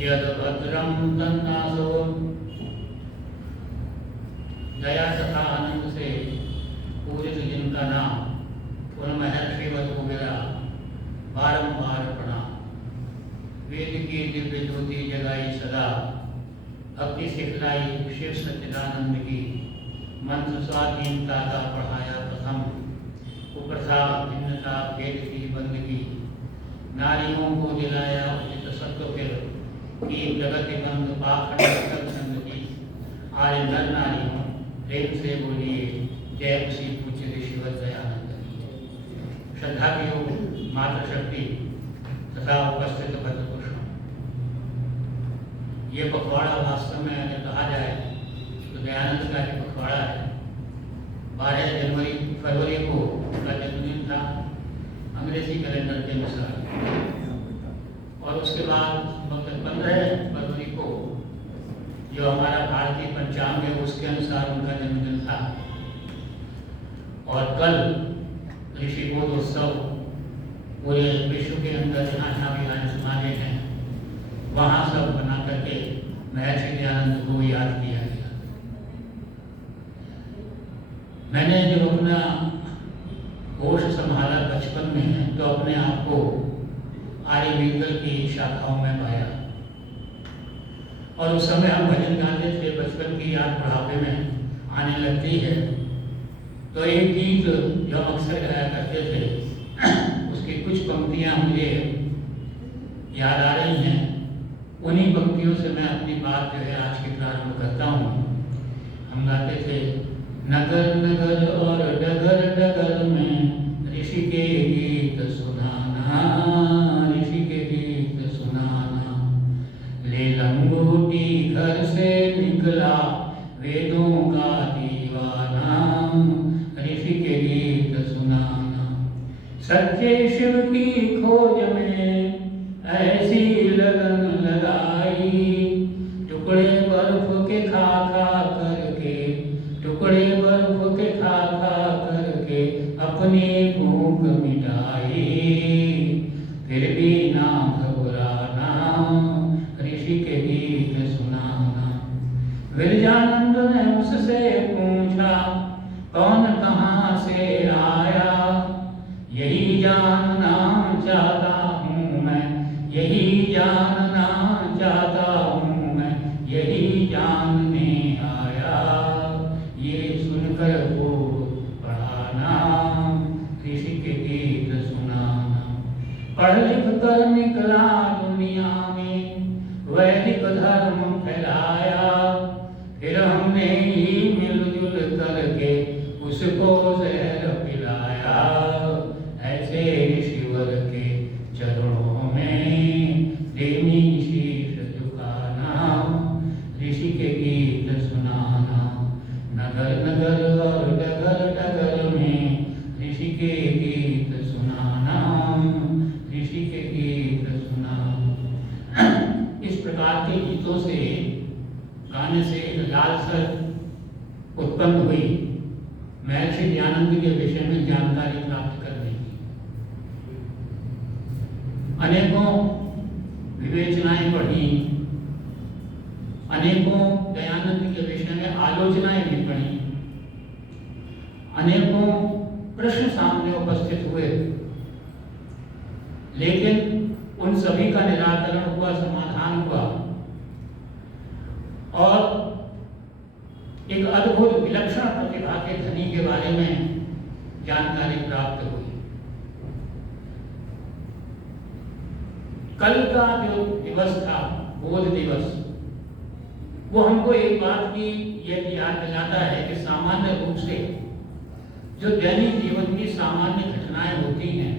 यद भद्रम तन्नासो। दया तथा आनंद से पूजित जिनका नाम उन महर्षिवत हो गया बारंबार प्रणाम। वेद की दिव्य ज्योति जगाई सदा, भक्ति सिखलाई शिव सच्चिदानंद की। मंत्र स्वाधीनता का पढ़ाया प्रथम, कुप्रथा भिन्नता भेद की बंदगी। नारियों को दिलाया उचित सत्व फिर, की प्रगति बंद पाखंड संग की। आर्य नर नारियों प्रेम से बोलिए जय उसी पूज्य ऋषिवर दयानंद की। श्रद्धा की योग मातृशक्ति तथा उपस्थित भद्रपुरुषों, ये पखवाड़ा वास्तव में अगर कहा जाए तो दयानंद का ही पखवाड़ा है। 12 फरवरी को उनका जन्मदिन था अंग्रेजी कैलेंडर के अनुसार, और उसके बाद 15 फरवरी को जो हमारा भारतीय पंचांग है उसके अनुसार उनका जन्मदिन था। और कल ऋषि बोध उत्सव पूरे विश्व के अंदर जहाँ जहाँ भी आने हैं वहाँ सब बना करके महर्षि दयानंद को याद किया गया। मैंने जब अपना होश संभाला बचपन में तो अपने आप को आर्यविद्या की शाखाओं में पाया, और उस समय हम भजन गाते थे। बचपन की याद बुढ़ापे में आने लगती है, तो एक गीत जो हम अक्सर गाया करते थे उसकी कुछ पंक्तियां मुझे याद आ रही हैं। उन्हीं पंक्तियों से मैं अपनी बात जो है आज की प्रारंभ करता हूँ। हम गाते थे, नगर नगर और डगर डगर में ऋषि के गीत सुनाना, ऋषि के गीत सुनाना। ले लंगोटी घर से निकला वेदों का दीवाना, ऋषि के गीत सुनाना। सच्चे शिव की खोज में ऐसी लगन लगाई, टुकड़े बर्फ के खा खा करके, टुकड़े बर्फ के खा खा करके अपनी भूख मिटाई। फिर भी ना घबराना, ऋषि के गीत सुनाना। विरजानंद ने उससे पूछा, कौन कहाँ से आया, यही जानना चाहता हूँ मैं, यही जानना चाहता हूँ मैं, यही जानने आया। ये सुनकर वो पढ़ाना, ऋषि के गीत सुनाना। पढ़ लिख कर निकला दुनिया में, वैदिक धर्म फैलाया। फिर हमने ही मिलजुल करके उसको जहर पिलाया। ऐसे ऋषिवर के चरणों में प्रेमी शीश झुकाना, ऋषि के गीत सुनाना। नगर नगर और डगर डगर में ऋषि के गीत सुनाना, ऋषि के गीत सुनाना। इस प्रकार के गीतों से, गाने से लालसा उत्पन्न हुई महर्षि दयानंद के विषय में जानकारी प्राप्त करने की। अनेकों विवेचनाएं पढ़ी, अनेकों दयानंद के विषय में आलोचनाएं भी पढ़ी, अनेकों प्रश्न सामने उपस्थित हुए, लेकिन उन सभी का निराकरण हुआ, समाधान हुआ, और एक अद्भुत विलक्षण प्रतिभा के धनी के बारे में जानकारी प्राप्त हुई। कल का जो दिवस था, बोध दिवस, वो हमको एक बात की यह याद दिलाता है कि सामान्य रूप से जो दैनिक जीवन की सामान्य घटनाएं होती हैं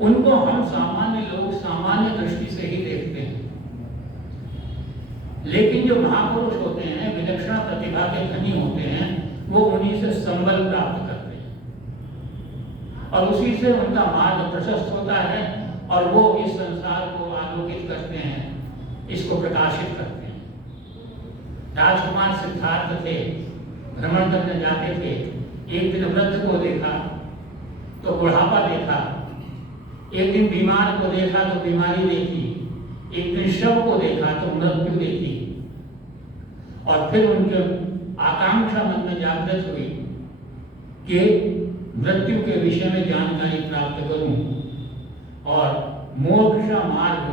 उनको हम सामान्य लोग सामान्य दृष्टि से ही देखते हैं, लेकिन जो महापुरुष होते हैं, विलक्षण प्रतिभा के धनी होते हैं, वो उन्हीं से संबल प्राप्त करते हैं और उसी से उनका मार्ग प्रशस्त होता है और वो इस संसार को आलोकित करते हैं, इसको प्रकाशित करते हैं। राजकुमार सिद्धार्थ थे, भ्रमण करने जाते थे। एक दिन वृद्ध को देखा तो बुढ़ापा देखा, एक दिन बीमार को देखा तो बीमारी देखी, एक दिन शव को देखा तो मृत्यु देखी, और फिर उनके आकांक्षा मन में जागृत हुई कि मृत्यु के विषय में जानकारी प्राप्त करूं और मोक्ष मार्ग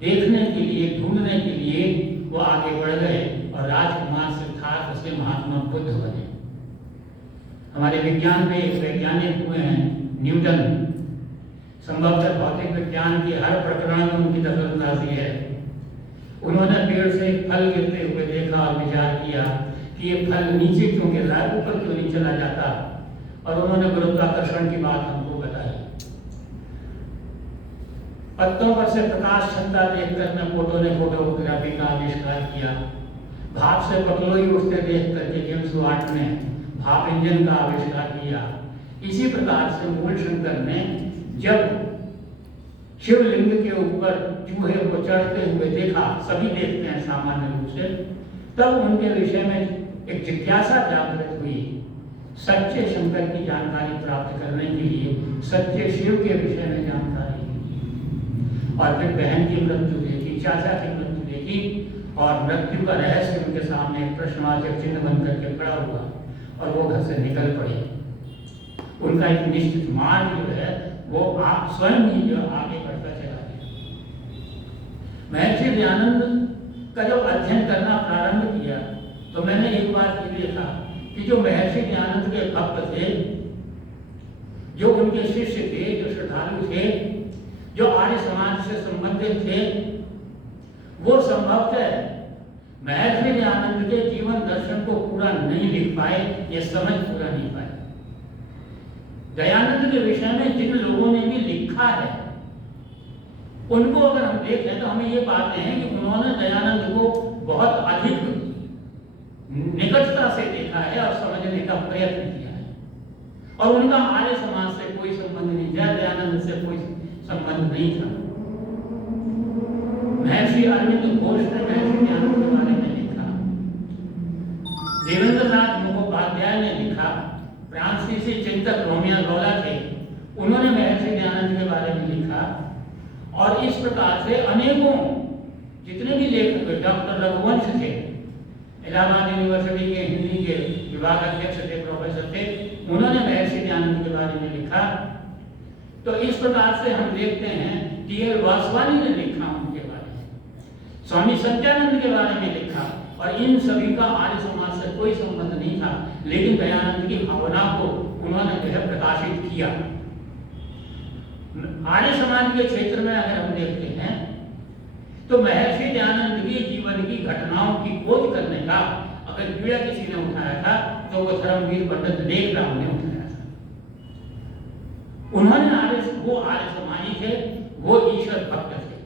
देखने के लिए, ढूंढने के लिए वो आगे बढ़ गए और राजकुमार सिद्धार्थ से महात्मा बुद्ध बने। हमारे विज्ञान में एक वैज्ञानिक हुए हैं न्यूटन, संभवतः भौतिक विज्ञान के हर प्रकरण में उनकी दखलंदाजी है। उन्होंने पेड़ से एक फल गिरते हुए देखा और विचार किया कि ये फल नीचे क्यों गिर रहा है, ऊपर क्यों नहीं चला जाता, और उन्होंने गुरुत्वाकर्षण की बात हमको बताई। पत्तों पर से प्रकाश क्षमता देखकर मैं फोटोग्राफी का आविष्कार किया। भाप से पतलोई उठते देख करके जेम्स वाट ने भाप इंजन का आविष्कार किया। इसी प्रकार से मूल शंकर ने जब शिवलिंग के ऊपर चूहे को चढ़ते हुए देखा, सभी देखते हैं सामान्य रूप से, तब उनके विषय में एक जिज्ञासा जागृत हुई। सच्चे शंकर की जानकारी प्राप्त करने के लिए सच्चे शिव के विषय में जानकारी ली, और फिर बहन की मृत्यु देखी, चाचा की मृत्यु देखी, और मृत्यु का रहस्य उनके सामने एक प्रश्नवाचक चिन्ह बन करके खड़ा हुआ और वो घर से निकल पड़े। उनका एक निश्चित मार्ग जो है वो आप स्वयं ही जो आगे बढ़ता चला गया। महर्षि दयानंद का जब अध्ययन करना प्रारंभ किया तो मैंने एक बात ये देखा कि जो महर्षि दयानंद के भक्त थे, जो उनके शिष्य थे, जो श्रद्धालु थे, जो आर्य समाज से संबंधित थे, वो संभवतः महर्षि दयानंद के जीवन दर्शन को पूरा नहीं लिख पाए, ये समझ पूरा नहीं पाए। दयानंद के विषय में जिन लोगों ने भी लिखा है उनको अगर हम देखें तो हमें ये पाते हैं कि उन्होंने दयानंद को बहुत अधिक निकटता से देखा है और समझने का प्रयत्न किया है, और उनका आर्य समाज से कोई संबंध नहीं था, दयानंद से कोई संबंध नहीं था। महर्षि अरविंद घोष ने महर्षि दयानंद के बारे में लिखा, देवेंद्रनाथ मुखोपाध्याय ने लिखा, फ्रांसीसी चिंतक रोमियो रोला थे, उन्होंने महर्षि दयानंद के बारे में लिखा, और इस प्रकार से अनेकों जितने भी लेखक, डॉक्टर रघुवंश थे, इलाहाबाद यूनिवर्सिटी के हिंदी के विभाग अध्यक्ष थे, प्रोफेसर थे, उन्होंने महर्षि दयानंद के बारे में लिखा। तो इस प्रकार से हम देखते हैं टी.एल. वासवानी ने लिखा उनके बारे में, स्वामी सत्यानंद के बारे में लिखा, और इन सभी का आर्य समाज से कोई संबंध नहीं था, लेकिन दयानंद की भावना को उन्होंने जो प्रकाशित किया। आर्य समाज के क्षेत्र में अगर हम देखते हैं तो महर्षि दयानंद की जीवन की घटनाओं की खोज करने का अगर बीड़ा किसी ने उठाया था तो वो धर्मवीर पंडित लेखराम ने उठाया था। उन्होंने वो आर्य समाजी थे, वो ईश्वर भक्त थे,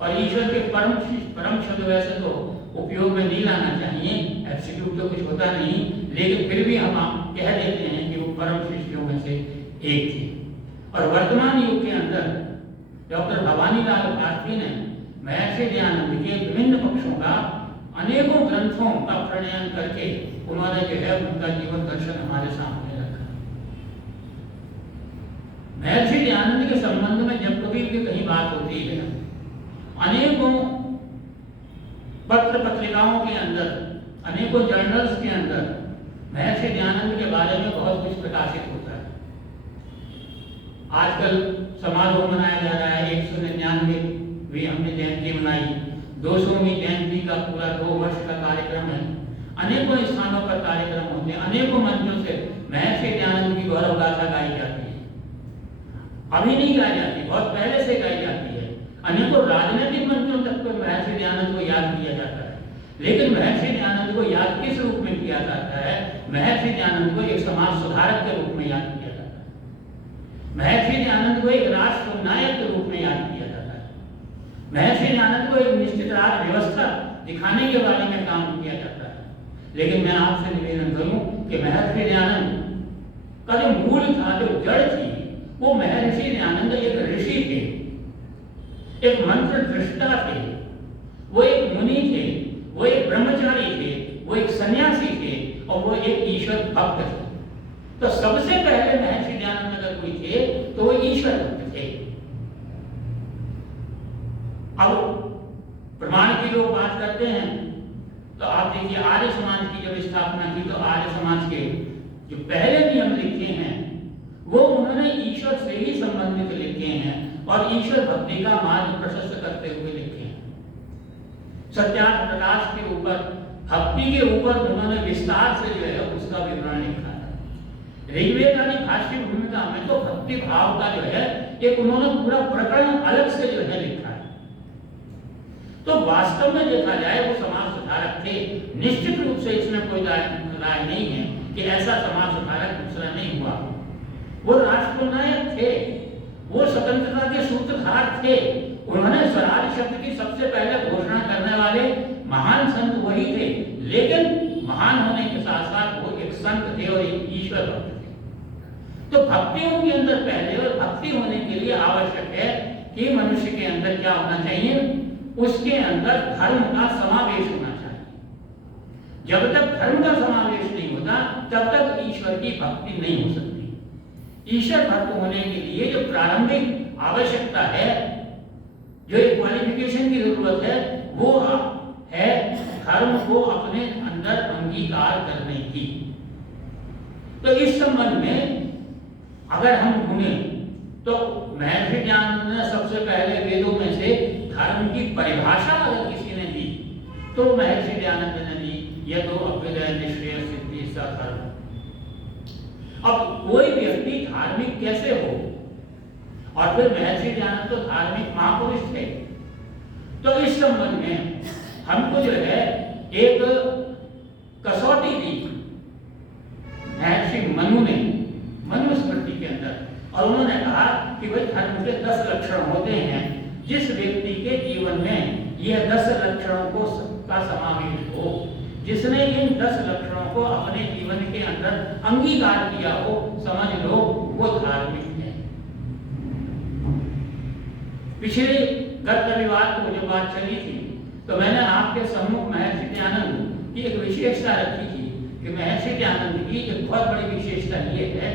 और ईश्वर के परम शब्द वैसे तो उपयोग में नहीं लाना चाहिए, एब्सोल्यूट तो कुछ होता नहीं, लेकिन फिर भी हम कह देते हैं कि वो परम शिष्यों में से एक थी। और वर्तमान युग के अंदर डॉक्टर भवानी लाल भारती ने महर्षि दयानंद के विभिन्न पक्षों का अनेकों ग्रंथों का प्रणयन करके उन्होंने जो है उनका जीवन दर्शन हमारे सामने रखा। महर्षि दयानंद के संबंध में जब कभी भी कहीं बात होती है, अनेकों पत्र पत्रिकाओं के अंदर, अनेकों जर्नल्स के अंदर महर्षि दयानंद के बारे में बहुत कुछ प्रकाशित होता है। आजकल समारोह मनाया जा रहा है, 199वीं हमने जयंती मनाई, 200वीं जयंती का पूरा 2 वर्ष का कार्यक्रम है। अनेकों स्थानों पर कार्यक्रम होते हैं, अनेकों मंचों से महर्षि दयानंद की गौरव गाथा गाई जाती है। अभी नहीं गाई जाती, बहुत पहले से गाई जाती है। अनेकों राजनीतिक मंचों तक तो महर्षि दयानंद को याद किया जाता है, लेकिन महर्षि दयानंद को याद किस रूप में किया जाता है? महर्षि दयानंद को एक समाज सुधारक के रूप में याद किया जाता है, महर्षि दयानंद को एक राष्ट्र नायक के रूप में याद किया जाता है, महर्षि दयानंद को एक निश्चित राज व्यवस्था दिखाने के बारे में काम किया जाता है। लेकिन मैं आपसे निवेदन करूं कि महर्षि दयानंद का जो मूल था, जो जड़ थी, वो महर्षि दयानंद एक ऋषि थे, एक मंत्र दृष्टा थे, वो एक मुनि थे, वो एक ब्रह्मचारी थे, वो एक सन्यासी थे, और वो एक ईश्वर भक्त थे। तो सबसे पहले महर्षि दयानंद अगर कोई थे तो वो ईश्वर भक्त थे। अब करते हैं तो आप देखिए आर्य समाज की जब स्थापना की तो आर्य समाज के जो पहले नियम लिखे हैं वो उन्होंने ईश्वर से ही संबंधित लिखे हैं और ईश्वर भक्ति का मार्ग प्रशस्त करते हुए लिखे हैं। सत्यार्थ प्रकाश के ऊपर भक्ति के ऊपर उन्होंने विस्तार से जो है उसका विवरण लिखा है। ऋग्वेद आदि भाष्य भूमिका में तो भक्ति भाव का जो है एक उन्होंने पूरा प्रकरण अलग से जो है लिखा है। तो वास्तव में देखा जाए वो समाज सुधारक थे, निश्चित रूप से इसमें कोई राय नहीं है कि ऐसा समाज सुधारक दूसरा नहीं हुआ। वो राष्ट्रनायक थे, वो स्वतंत्रता के सूत्रधार थे, उन्होंने स्वराज शब्द की सबसे पहले घोषणा करने वाले महान संत वही थे, लेकिन महान होने के साथ साथ वो एक संत थे और एक ईश्वर भक्त थे। तो भक्ति उनके अंदर पहले, और भक्ति होने के लिए आवश्यक है कि मनुष्य के अंदर क्या होना चाहिए, उसके अंदर धर्म का समावेश होना चाहिए। जब तक धर्म का समावेश नहीं होता तब तक ईश्वर की भक्ति नहीं हो सकती। ईश्वर भक्त होने के लिए जो प्रारंभिक आवश्यकता है, जो एक क्वालिफिकेशन की जरूरत है, वो है धर्म को अपने अंदर अंगीकार करने की। तो इस संबंध में अगर हम ढूंढें तो महर्षि ज्ञानानंद ने सबसे पहले वेदों में से धर्म की परिभाषा अगर किसी ने दी तो महर्षि ज्ञानानंद ने दी, यह तो अभ्युदय निश्चय सिद्धि सा धर्म। अब कोई व्यक्ति धार्मिक कैसे हो, और फिर महर्षि ज्ञानानंद तो धार्मिक महापुरुष थे। तो इस संबंध में हमको जो है एक कसौटी दी महर्षि मनु ने मनुस्मृति के अंदर, और उन्होंने कहा कि भाई धर्म के 10 लक्षण होते हैं, जिस व्यक्ति के जीवन में यह 10 लक्षणों को का समावेश हो, जिसने इन 10 लक्षणों को अपने जीवन के अंदर अंगीकार किया हो, समझ लो वो धार्मिक है। पिछले गत रविवार को जो बात चली थी तो मैंने आपके सम्मुख महर्षि दयानंद की एक विशेषता रखी थी कि महर्षि दयानंद की एक बहुत बड़ी विशेषता ये है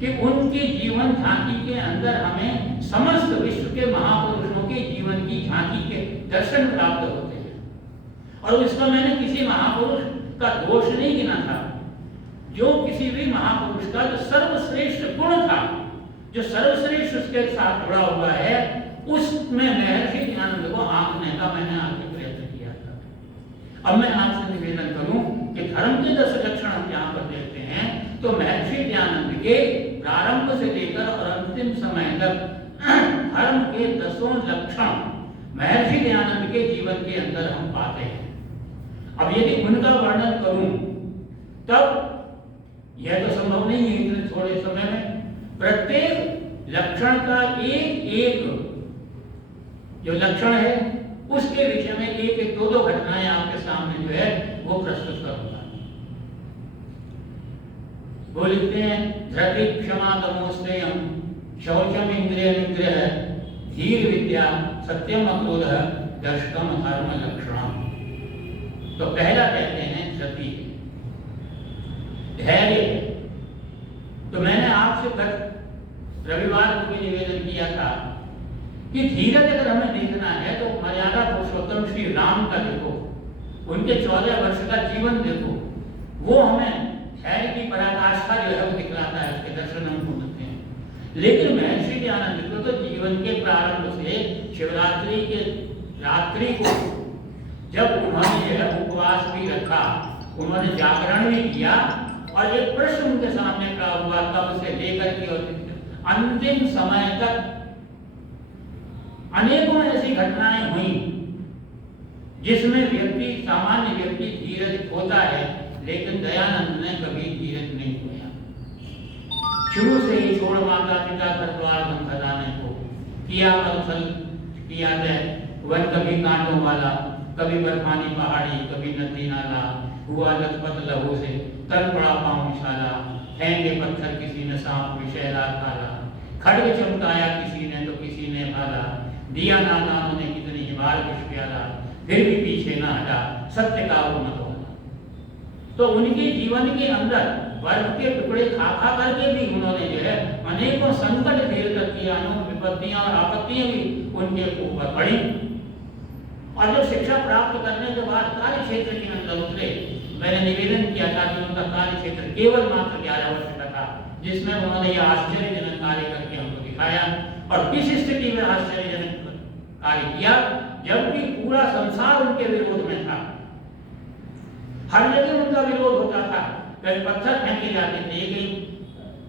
कि उनकी जीवन झांकी के अंदर हमें समस्त विश्व के महापुरुषों के जीवन की झांकी के दर्शन प्राप्त होते हैं। और इसमें मैंने किसी महापुरुष का दोष नहीं गिना था, जो किसी भी महापुरुष का जो सर्वश्रेष्ठ गुण था, जो सर्वश्रेष्ठ उसके साथ जुड़ा हुआ है, उसमें महर्षि दयानंद को आंकने का मैंने आपके प्रयत्न किया था। अब मैं आपसे निवेदन करूं कि धर्म के 10 लक्षण हम यहाँ पर देखते हैं तो महर्षि दयानंद के प्रारंभ से लेकर और अंतिम समय तक धर्म के 10 लक्षण महर्षि दयानंद के जीवन के अंदर हम पाते हैं। अब यदि उनका वर्णन करूं तब यह तो संभव नहीं है इतने थोड़े समय में। प्रत्येक लक्षण का एक एक जो लक्षण है उसके विषय में एक एक दो घटनाएं आपके सामने जो है वो प्रस्तुत करूंगा। वो लिखते हैं धृति क्षमा तमोस्तेयम शौचम इंद्रिय निग्रह धीर विद्या सत्यम अक्रोध दशकम धर्म लक्षण। तो पहला कहते हैं धृति, धैर्य। तो मैंने आपसे गत रविवार को भी निवेदन किया था कि धीरज अगर हमें देखना है तो मर्यादा पुरुषोत्तम श्री राम का देखो, उनके 14 वर्ष का जीवन देखो, वो हमें धैर्य की पराकाष्ठा जो है वो दिखलाता है, उसके दर्शन हम होते हैं। लेकिन महर्षि दयानंद को तो जीवन के प्रारंभ से शिवरात्रि के रात्रि को जब उन्होंने यह उपवास भी रखा, उन्होंने जागरण भी किया, और एक प्रश्न उनके सामने खड़ा हुआ तब से लेकर के अंतिम समय तक अनेकों ऐसी घटनाएं हुई जिसमें व्यक्ति, सामान्य व्यक्ति धीरज खोता है, लेकिन दयानंद ने कभी धीरज नहीं खोया। शुरू से ही छोड़ माता पिता घर द्वार बन खजाने को किया मरुथल किया है, वन कभी कांटों वाला, कभी बर्फानी पहाड़ी, कभी नदी नाला, हुआ लथपथ लहू से तन पड़ा पाँव निशाला, फेंके पत्थर किसी ने सांप विषैला खाला, खड्ग चमकाया किसी ने तो किसी ने भाला, दिया नादानों ने कितनी ही बार विष प्याला, फिर भी पीछे ना हटा सत्य का वो मत वाला। तो उनके जीवन के अंदर वर्ग के टुकड़े खा खा करके भी उन्होंने जो है अनेकों संकट झेल कर किया, विपत्तियां और आपत्तियां भी उनके ऊपर पड़ी, और जब शिक्षा प्राप्त करने के बाद कार्य क्षेत्र के अंदर उतरे, मैंने निवेदन किया था कि उनका कार्य क्षेत्र केवल मात्र 11 वर्ष का था, जिसमें उन्होंने यह आश्चर्यजनक कार्य करके हमको दिखाया। और किस स्थिति में आश्चर्यजनक कार्य किया? जबकि पूरा संसार उनके विरोध में था, हर जगह उनका विरोध होता था। कहीं पत्थर फेंके जाते थे, कहीं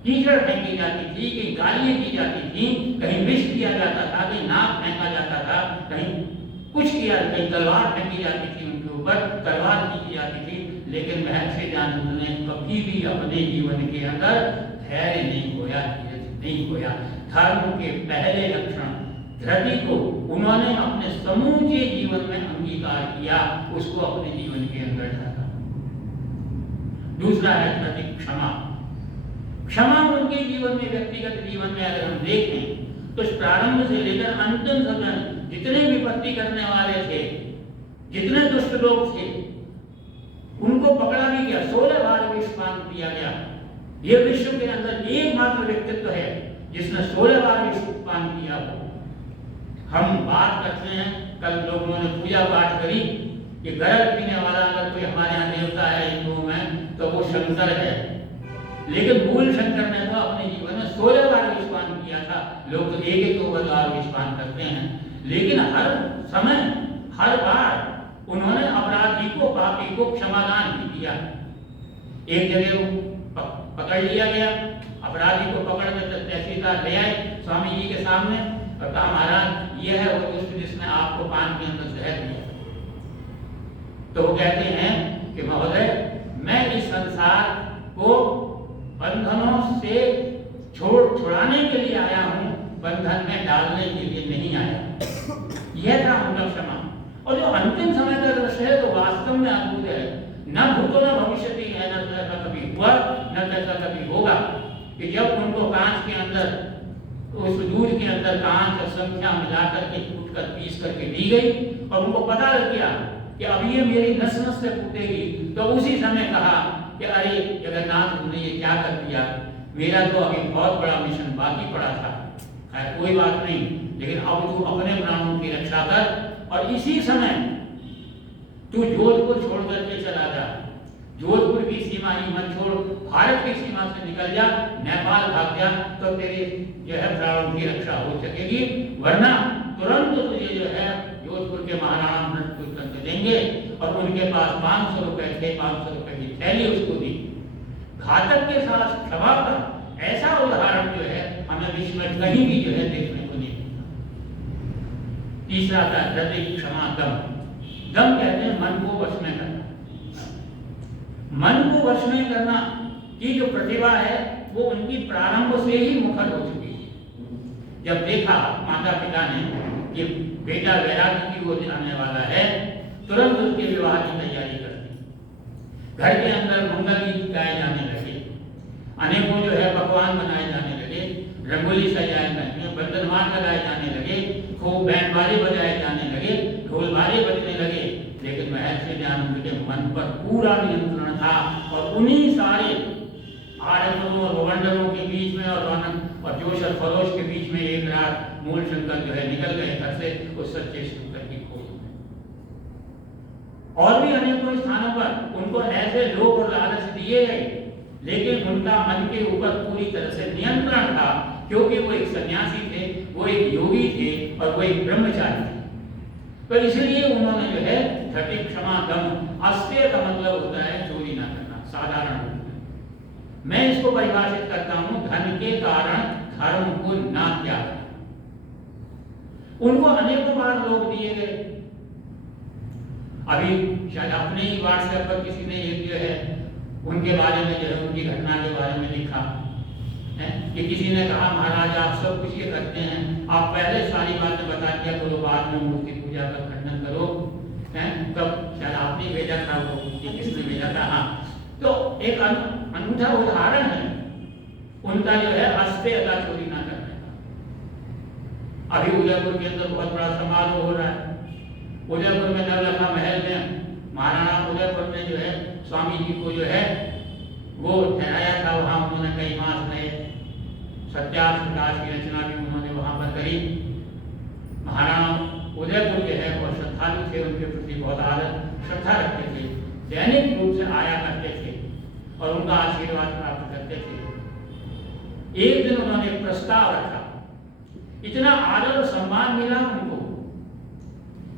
कीचड़ फेंकी जाती थी, कहीं गालियां की जाती थी, कहीं विष किया जाता था, कहीं नाक फेंका जाता था, कहीं कुछ किया, कहीं तलवार फेंकी जाती थी, उनके ऊपर तलवार खींची जाती थी। लेकिन महर्षि दयानंद ने कभी भी अपने जीवन के अंदर धैर्य नहीं खोया, नहीं खोया। धर्म के पहले लक्षण धृति को उन्होंने अपने समूचे जीवन में अंगीकार किया, उसको अपने जीवन के अंदर ढाला। दूसरा है धृति क्षमा। क्षमा उनके जीवन में, व्यक्तिगत जीवन में अगर हम देखें तो प्रारंभ से लेकर अंतिम समय जितने विपत्ति करने वाले थे, जितने दुष्ट लोग थे, उनको पकड़ा भी गया, 16 बार विषपान दिया गया। यह विश्व के अंदर एकमात्र व्यक्तित्व है जिसने 16 बार विषपान किया हो। हम बात करते हैं, कल लोगों ने पूजा पाठ करी कि गरल पीने वाला अगर कोई हमारे यहाँ देवता है हिंदुओं में तो वो शंकर है, लेकिन मूल शंकर ने तो अपने जीवन में 16 बार विषपान किया था। लोग तो एक 2 बार विषपान करते हैं, लेकिन हर समय हर बार उन्होंने अपराधी को, पापी को क्षमादान भी दिया। एक जगह पकड़ लिया गया, अपराधी को पकड़ के तहसीलदार ले आए स्वामी जी के सामने और कहा, महाराज यह है वो दुष्ट जिसने आपको पान के अंदर जहर दिया। तो वो कहते हैं कि महोदय, मैं इस संसार को बंधनों से छुड़ाने के लिए आया हूं, बंधन में डालने के लिए नहीं आया। यह था उनका क्षमा। और जो अंतिम समय का दृश्य है तो वास्तव में अद्भुत है। न भूतो न भविष्यति है, न ऐसा कभी हुआ न ऐसा कभी होगा कि जब उनको कांच के अंदर, उस दूध के अंदर कांच और संख्या मिलाकर के कूट कर पीस करके दी गई और उनको पता लग गया कि अब ये मेरी नस नस से फूटेगी, तो उसी समय कहा कि अरे जगन्नाथ, तुमने ये क्या कर दिया? मेरा तो अभी बहुत बड़ा मिशन बाकी पड़ा था। कोई बात नहीं, लेकिन अब तू अपने प्राणों की रक्षा कर और इसी समय तू जोधपुर छोड़ करके चला जा। जोधपुर की सीमा ही मत छोड़, भारत की सीमा से निकल जा, नेपाल भाग जा, तो तेरी जो है प्राणों की रक्षा हो सकेगी। वरना तुरंत तुझे जो है जोधपुर के महाराणा मृत्यु देंगे। और उनके पास 500 रुपए थे, 500 रुपए की थैली उसको दी। घातक के साथ क्षमा का ऐसा उदाहरण जो है हमें विश्व में कहीं भी जो है देखने को नहीं मिलता। तीसरा था धृति क्षमा दम। दम कहते हैं मन को वश में करना। मन को वश में करना की जो प्रतिभा है वो उनकी प्रारंभ से ही मुखर हो चुकी है। जब देखा माता पिता ने कि बेटा वैराग्य की ओर जाने वाला है, तुरंत उसके विवाह की तैयारी कर दी। घर के अंदर मंगल गीत गाए जाने लगे, अनेकों जो है पकवान बनाए जाने लगे, रंगोली सजाए जाने, बंधनवान लगाए जाने लगे, खूब बैंड बाजे बजाए जाने लगे, ढोल बाजे बजने लगे। लेकिन महर्षि दयानंद के मन पर पूरा नियंत्रण था और उन्हीं सारे आडंबरों और भवंडरों के बीच में और रौनक और जोश और खरोश के बीच में एक रात मूल शंकर जो है निकल गए घर से उस सच्चे शंकर की खोज में। और भी अनेकों स्थानों पर उनको ऐसे लोभ और लालच दिए गए, लेकिन उनका मन के ऊपर पूरी तरह से नियंत्रण था, क्योंकि वो एक सन्यासी थे, वो एक योगी थे और वो एक ब्रह्मचारी थे। तो इसलिए उन्होंने जो है धृति क्षमा दम, अस्तेय का मतलब होता है चोरी ना करना, साधारण रूप में। मैं इसको परिभाषित करता हूं, धन के कारण धर्म को ना त्यागना। उनको अनेकों बार लोग दिए गए। अभी शायद अपने ही व्हाट्सएप पर किसी ने ये जो है उनके बारे में जो है उनकी घटना के बारे में लिखा है कि किसी ने कहा, महाराज आप सब कुछ ये करते हैं, आप पहले सारी बातें बता दिया करो, बाद में मूर्ति पूजा का खंडन करो। तब शायद आपने भेजा था, वो किसने भेजा था? हाँ, तो एक अनूठा उदाहरण है उनका जो है अस्तेय का, चोरी ना करने का। अभी उदयपुर के अंदर बहुत बड़ा समारोह हो रहा है। उदयपुर में नवलखा महल में महाराणा उदयपुर ने जो है स्वामी जी को जो है वो ठहराया था। वहां उन्होंने कई मास रहे, सत्यार्थ प्रकाश की रचना भी उन्होंने वहां पर करी। महाराणा उदयपुर जो है वो श्रद्धालु थे उनके प्रति बहुत आदर श्रद्धा रखते थे, दैनिक रूप से आया करते थे और उनका आशीर्वाद प्राप्त करते थे। एक दिन उन्होंने एक प्रस्ताव रखा, इतना आदर और सम्मान मिला उनको,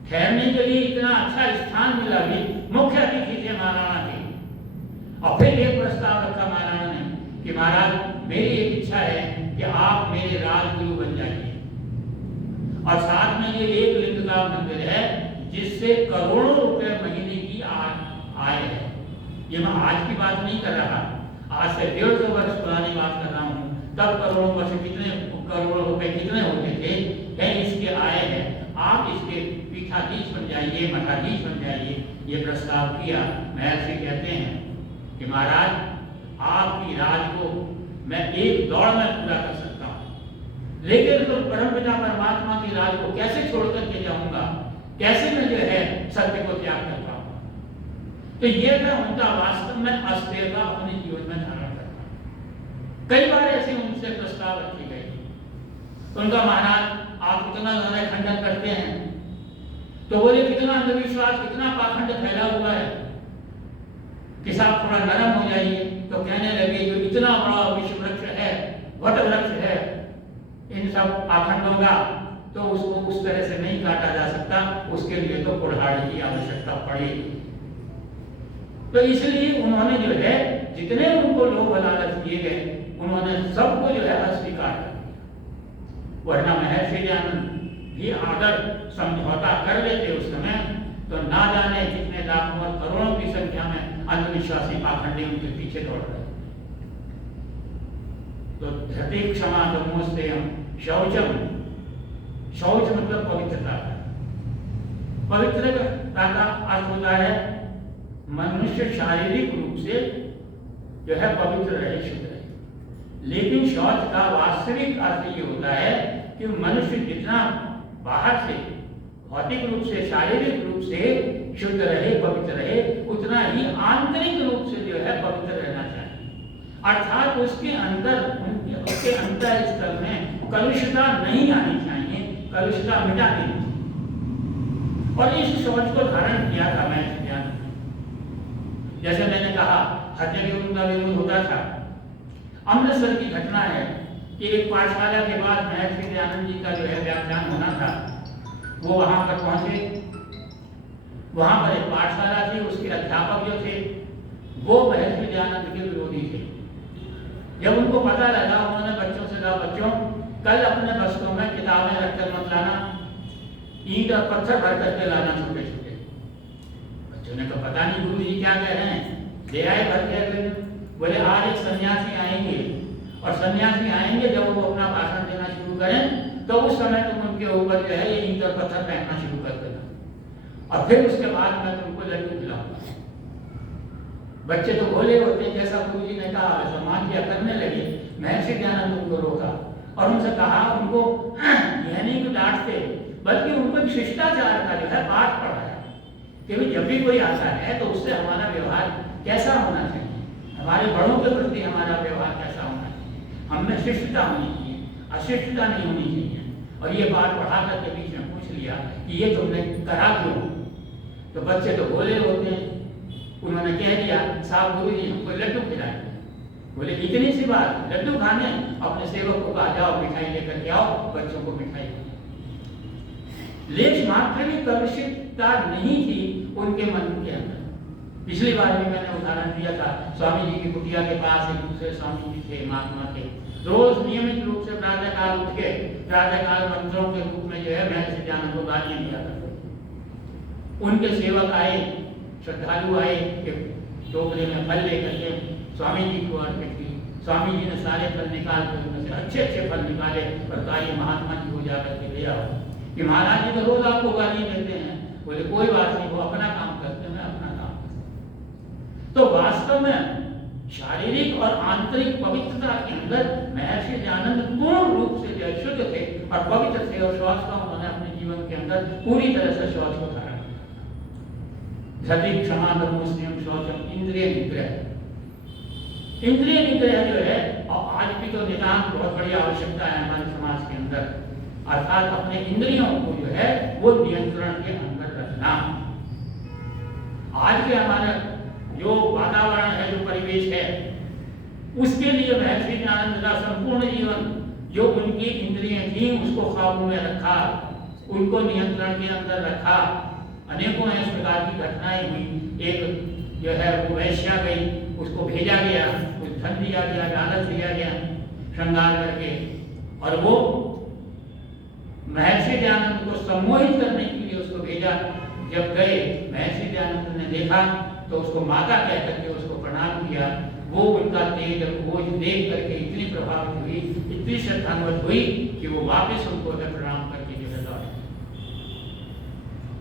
ठहरने के लिए इतना अच्छा स्थान मिला भी, मुख्य अतिथि थे महाराणा के। और फिर एक प्रस्ताव रखा महाराणा ने कि महाराज मेरी एक इच्छा है कि आप मेरे राजगुरु बन जाइए, और साथ में ये एक लिंग का मंदिर है जिससे करोड़ों रुपए महीने की आय है। ये मैं आज की बात नहीं कर रहा, आज से 150 वर्ष पुरानी बात कर रहा हूँ। तब करोड़ों वर्ष कितने करोड़ों रुपए कितने होते थे, इसके आय है, आप इसके पीठाधीश बन जाइए, मठाधीश बन जाइए। ये प्रस्ताव किया। महर्षि कहते हैं कि महाराज आपकी राज को मैं एक दौड़ में पूरा कर सकता हूँ, लेकिन तो परमपिता परमात्मा की राज को कैसे छोड़ करके जाऊंगा, कैसे मैं जो है सत्य को त्याग कर पाऊंगा। तो ये था उनका वास्तव में अस्थिरता अपने जीवन में धारण करना। कई बार ऐसे उनसे प्रस्ताव रखे गए। उनका महाराज आप इतना ज्यादा खंडन करते हैं, तो बोले कितना अंधविश्वास, कितना पाखंड फैला हुआ है कि साहब थोड़ा नरम हो जाइए। तो कहने लगे जो इतना बड़ा विश्व वृक्ष है, वट वृक्ष है, इन सब पाखंडों का, तो उसको उस तरह से नहीं काटा जा सकता, उसके लिए तो कुल्हाड़ी की आवश्यकता पड़ेगी। तो इसलिए उन्होंने जो है जितने उनको लोभ लालच दिए गए, उन्होंने सबको जो है अस्वीकार कर दिया। वरना महर्षि दयानंद भी अगर समझौता कर लेते उस समय, तो ना जाने कितने लाखों और करोड़ों की संख्या में अंधविश्वासी पाखंडी उनके पीछे दौड़ रहे। तो धृति क्षमा दमोस्तेयम शौचम, शौच मतलब पवित्रता। पवित्रता का अर्थ होता है मनुष्य शारीरिक रूप से जो है पवित्र रहे, शुद्ध रहे। लेकिन शौच का वास्तविक अर्थ ये होता है कि मनुष्य जितना बाहर से भौतिक रूप से, शारीरिक रूप से शुद्ध रहे, पवित्र रहे, उतना ही आंतरिक रूप से जो है पवित्र रहना चाहिए। अर्थात उसके अंदर, उसके अंतर स्तर में कलुषता नहीं आनी चाहिए, कलुषता मिटा देनी चाहिए। और इस सोच को धारण किया था महर्षि दयानंद। जैसे मैंने कहा हर जगह उनका विरोध होता था। अमृतसर की घटना है कि एक पाठशाला के बाद महर्षि दयानंद जी का जो है व्याख्यान होना था, वो वहां पर पहुंचे। वहां पर एक पाठशाला थी, उसके अध्यापक जो थे वो महर्षि दयानंद के विरोधी थे। जब उनको पता लगा, उन्होंने बच्चों से कहा, बच्चों कल अपने बस्तों में किताबें रखकर मत लाना, ईंट और पत्थर भर करके लाना छोटे छोटे। बच्चों ने कहा पता नहीं गुरु जी क्या कह रहे हैं, ले आए भर के। बोले आज एक सन्यासी आएंगे, और सन्यासी आएंगे जब वो अपना भाषण देना शुरू करें, तो उस समय तुम उनके ऊपर जो है ये ईंट और पत्थर फेंकना शुरू कर देना, और फिर उसके बाद मैं तुमको लड्डू खिलाऊंगा। बच्चे तो भोले होते हैं, जैसा गुरु जी ने कहा वैसा मान लिया, करने लगे। महर्षि दयानंद उनको रोका और उनसे कहा, उनको यह नहीं कि डांटते, बल्कि उनको एक शिष्टाचार का जो है पाठ पढ़ाया कि जब भी कोई आता है तो उससे हमारा व्यवहार कैसा होना चाहिए, हमारे बड़ों के प्रति हमारा व्यवहार कैसा होना चाहिए, हमें शिष्टता होनी चाहिए, अशिष्टता नहीं होनी चाहिए। और ये बात पढ़ा करके बीच में पूछ लिया कि ये तुमने करा क्यों। तो बच्चे तो भोले होते हैं, उन्होंने कह दिया साहब गुरु जी हमको लड्डू खिलाएंगे। बोले इतनी सी बात, लड्डू खाने? अपने सेवक को कहा जाओ मिठाई लेकर के आओ, बच्चों को मिठाई। लेकिन मात्र भी कलुषितता नहीं थी उनके मन के अंदर। पिछली बार भी मैंने उदाहरण दिया था, स्वामी जी की कुटिया के पास एक दूसरे स्वामी जी थे, महात्मा थे। रोज नियमित रूप से प्रातःकाल उठ के प्रातःकाल मंत्रों के रूप में जो है महर्षि दयानंद को गालियां दिया करते। उनके सेवक आए, श्रद्धालु आए, टोकरे में फल लेकर के स्वामी जी को अर्पित की। स्वामी जी ने सारे फल निकाल कर उनमें से अच्छे अच्छे फल निकाले और कहा ये महात्मा जी को जाकर के ले आओ कि महाराज जी तो रोज आपको गाली देते हैं। बोले कोई बात नहीं, वो अपना काम करते हैं, मैं अपना काम करता। तो वास्तव में शारीरिक और आंतरिक पवित्रता के अंदर महर्षि दयानंद पूर्ण रूप से शुद्ध थे और पवित्र थे, और शौच का उन्होंने अपने जीवन के अंदर पूरी तरह से शौच को धारण किया। धृति क्षमा दमो स्नेहम शौचम इंद्रिय निग्रह। इंद्रिय निग्रह जो है, और आज भी तो नितांत बहुत बड़ी आवश्यकता है हमारे समाज के अंदर, अर्थात अपने इंद्रियों को जो है वो नियंत्रण के अंदर रखना। करना। आज के हमारा जो वातावरण है, जो परिवेश है, उसके लिए महर्षि ज्ञानानंद का संपूर्ण जीवन, जो उनकी इंद्रियां थी उसको काबू में रखा, उनको नियंत्रण के अंदर रखा। अनेकों इस प्रकार की घटनाएं हुई। एक जो है वो वैश्या गई, उसको भेजा गया, कुछ धन दिया गया, लालच दिया गया श्रृंगार करके, और वो महर्षि दयानंद को सम्मोहित करने के लिए उसको भेजा। जब गए, महर्षि दयानंद ने देखा तो उसको माता कह करके उसको प्रणाम किया। वो उनका तेज खोज देख करके इतनी प्रभावित हुई, इतनी श्रद्धान्वित हुई कि वो वापस उनको प्रणाम करके जो है लौटे।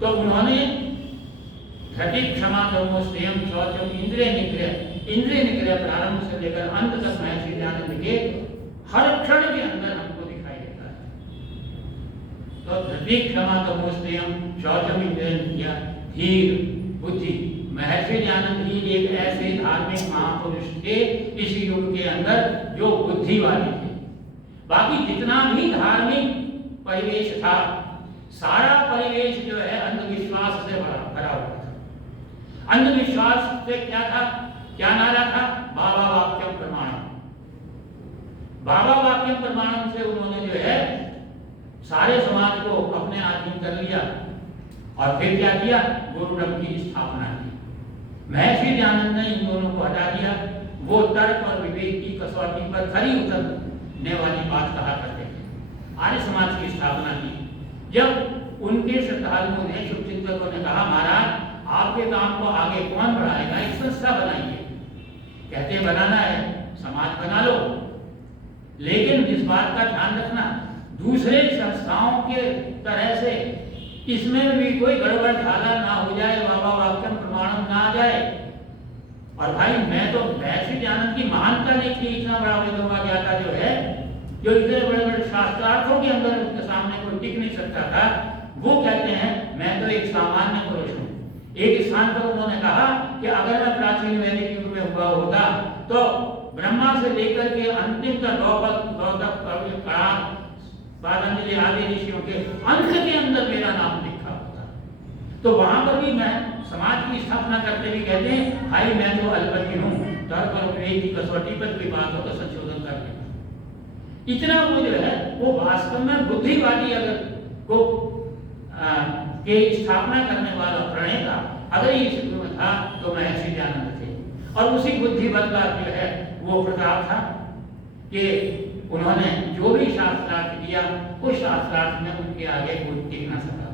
तो उन्होंने धृति, क्षमा, दमो, संयम, शौचम, इंद्रिय निग्रह प्रारंभ से लेकर अंत तक महर्षि दयानंद के हर क्षण के अंदर हमको दिखाई देता है। तो धृति, क्षमा, दमो, संयम, शौचम, इंद्रिय निग्रह, धीर, बुद्धि। महर्षि दयानंद ही एक ऐसे धार्मिक महापुरुष थे इस युग के अंदर जो बुद्धि वाले थे। बाकी जितना भी धार्मिक परिवेश था, सारा परिवेश जो है अंधविश्वास से भरा हुआ था। अंधविश्वास से क्या था, क्या नारा था? बाबा वाक्यम प्रमाणम। बाबा वाक्यम प्रमाणम से उन्होंने जो है सारे समाज को अपने अधीन कर लिया, और फिर क्या किया? गुरुडम की स्थापना की। महर्षि दयानंद ने इन दोनों को हटा दिया। वो तर्क और विवेक की कसौटी पर खरी उतरने वाली बात कहा करते थे। आर्य समाज की स्थापना की। जब उनके श्रद्धालुओं ने, शुभचिंतकों ने कहा, महाराज आपके काम को आगे कौन बढ़ाएगा, एक संस्था बनाइए। कहते बनाना है, समाज बना लो, लेकिन इस बात का ध्यान रखना दूसरे संस्थाओं के तरह से इसमें भी कोई गड़बड़ झाला ना हो जाए, बाबा वाक्यम प्रमाणम ना आ जाए। और भाई मैं तो महर्षि दयानंद की महानता देखी, इतना बड़ा वेदों ज्ञाता जो है, जो इतने बड़े बड़े शास्त्रार्थों के अंदर उसके सामने कोई टिक नहीं सकता था। वो कहते हैं मैं तो एक सामान्य पुरुष हूँ। एक स्थान पर उन्होंने कहा कि अगर मैं प्राचीन वैदिक युग में हुआ होता तो ब्रह्मा से लेकर के अंतिम तक पातंजलि आदि ऋषियों के अंत के अंदर मेरा नाम लिखा होता। तो वहां पर भी मैं समाज की स्थापना करते भी कहते हैं भाई मैं तो अल्पज्ञ हूँ, तर्क और विवेक की कसौटी पर कोई बात हो तो संशोधन कर लेना। इतना वो जो है वो वास्तव में बुद्धिवादी अगर को के स्थापना करने वाला प्रणेता अगर इस युग में था तो महर्षि दयानंद थे। और उसी बुद्धिबल का जो है वो प्रताप था कि उन्होंने जो भी शास्त्रार्थ किया उस शास्त्रार्थ में उनके आगे कोई टिक ना सका,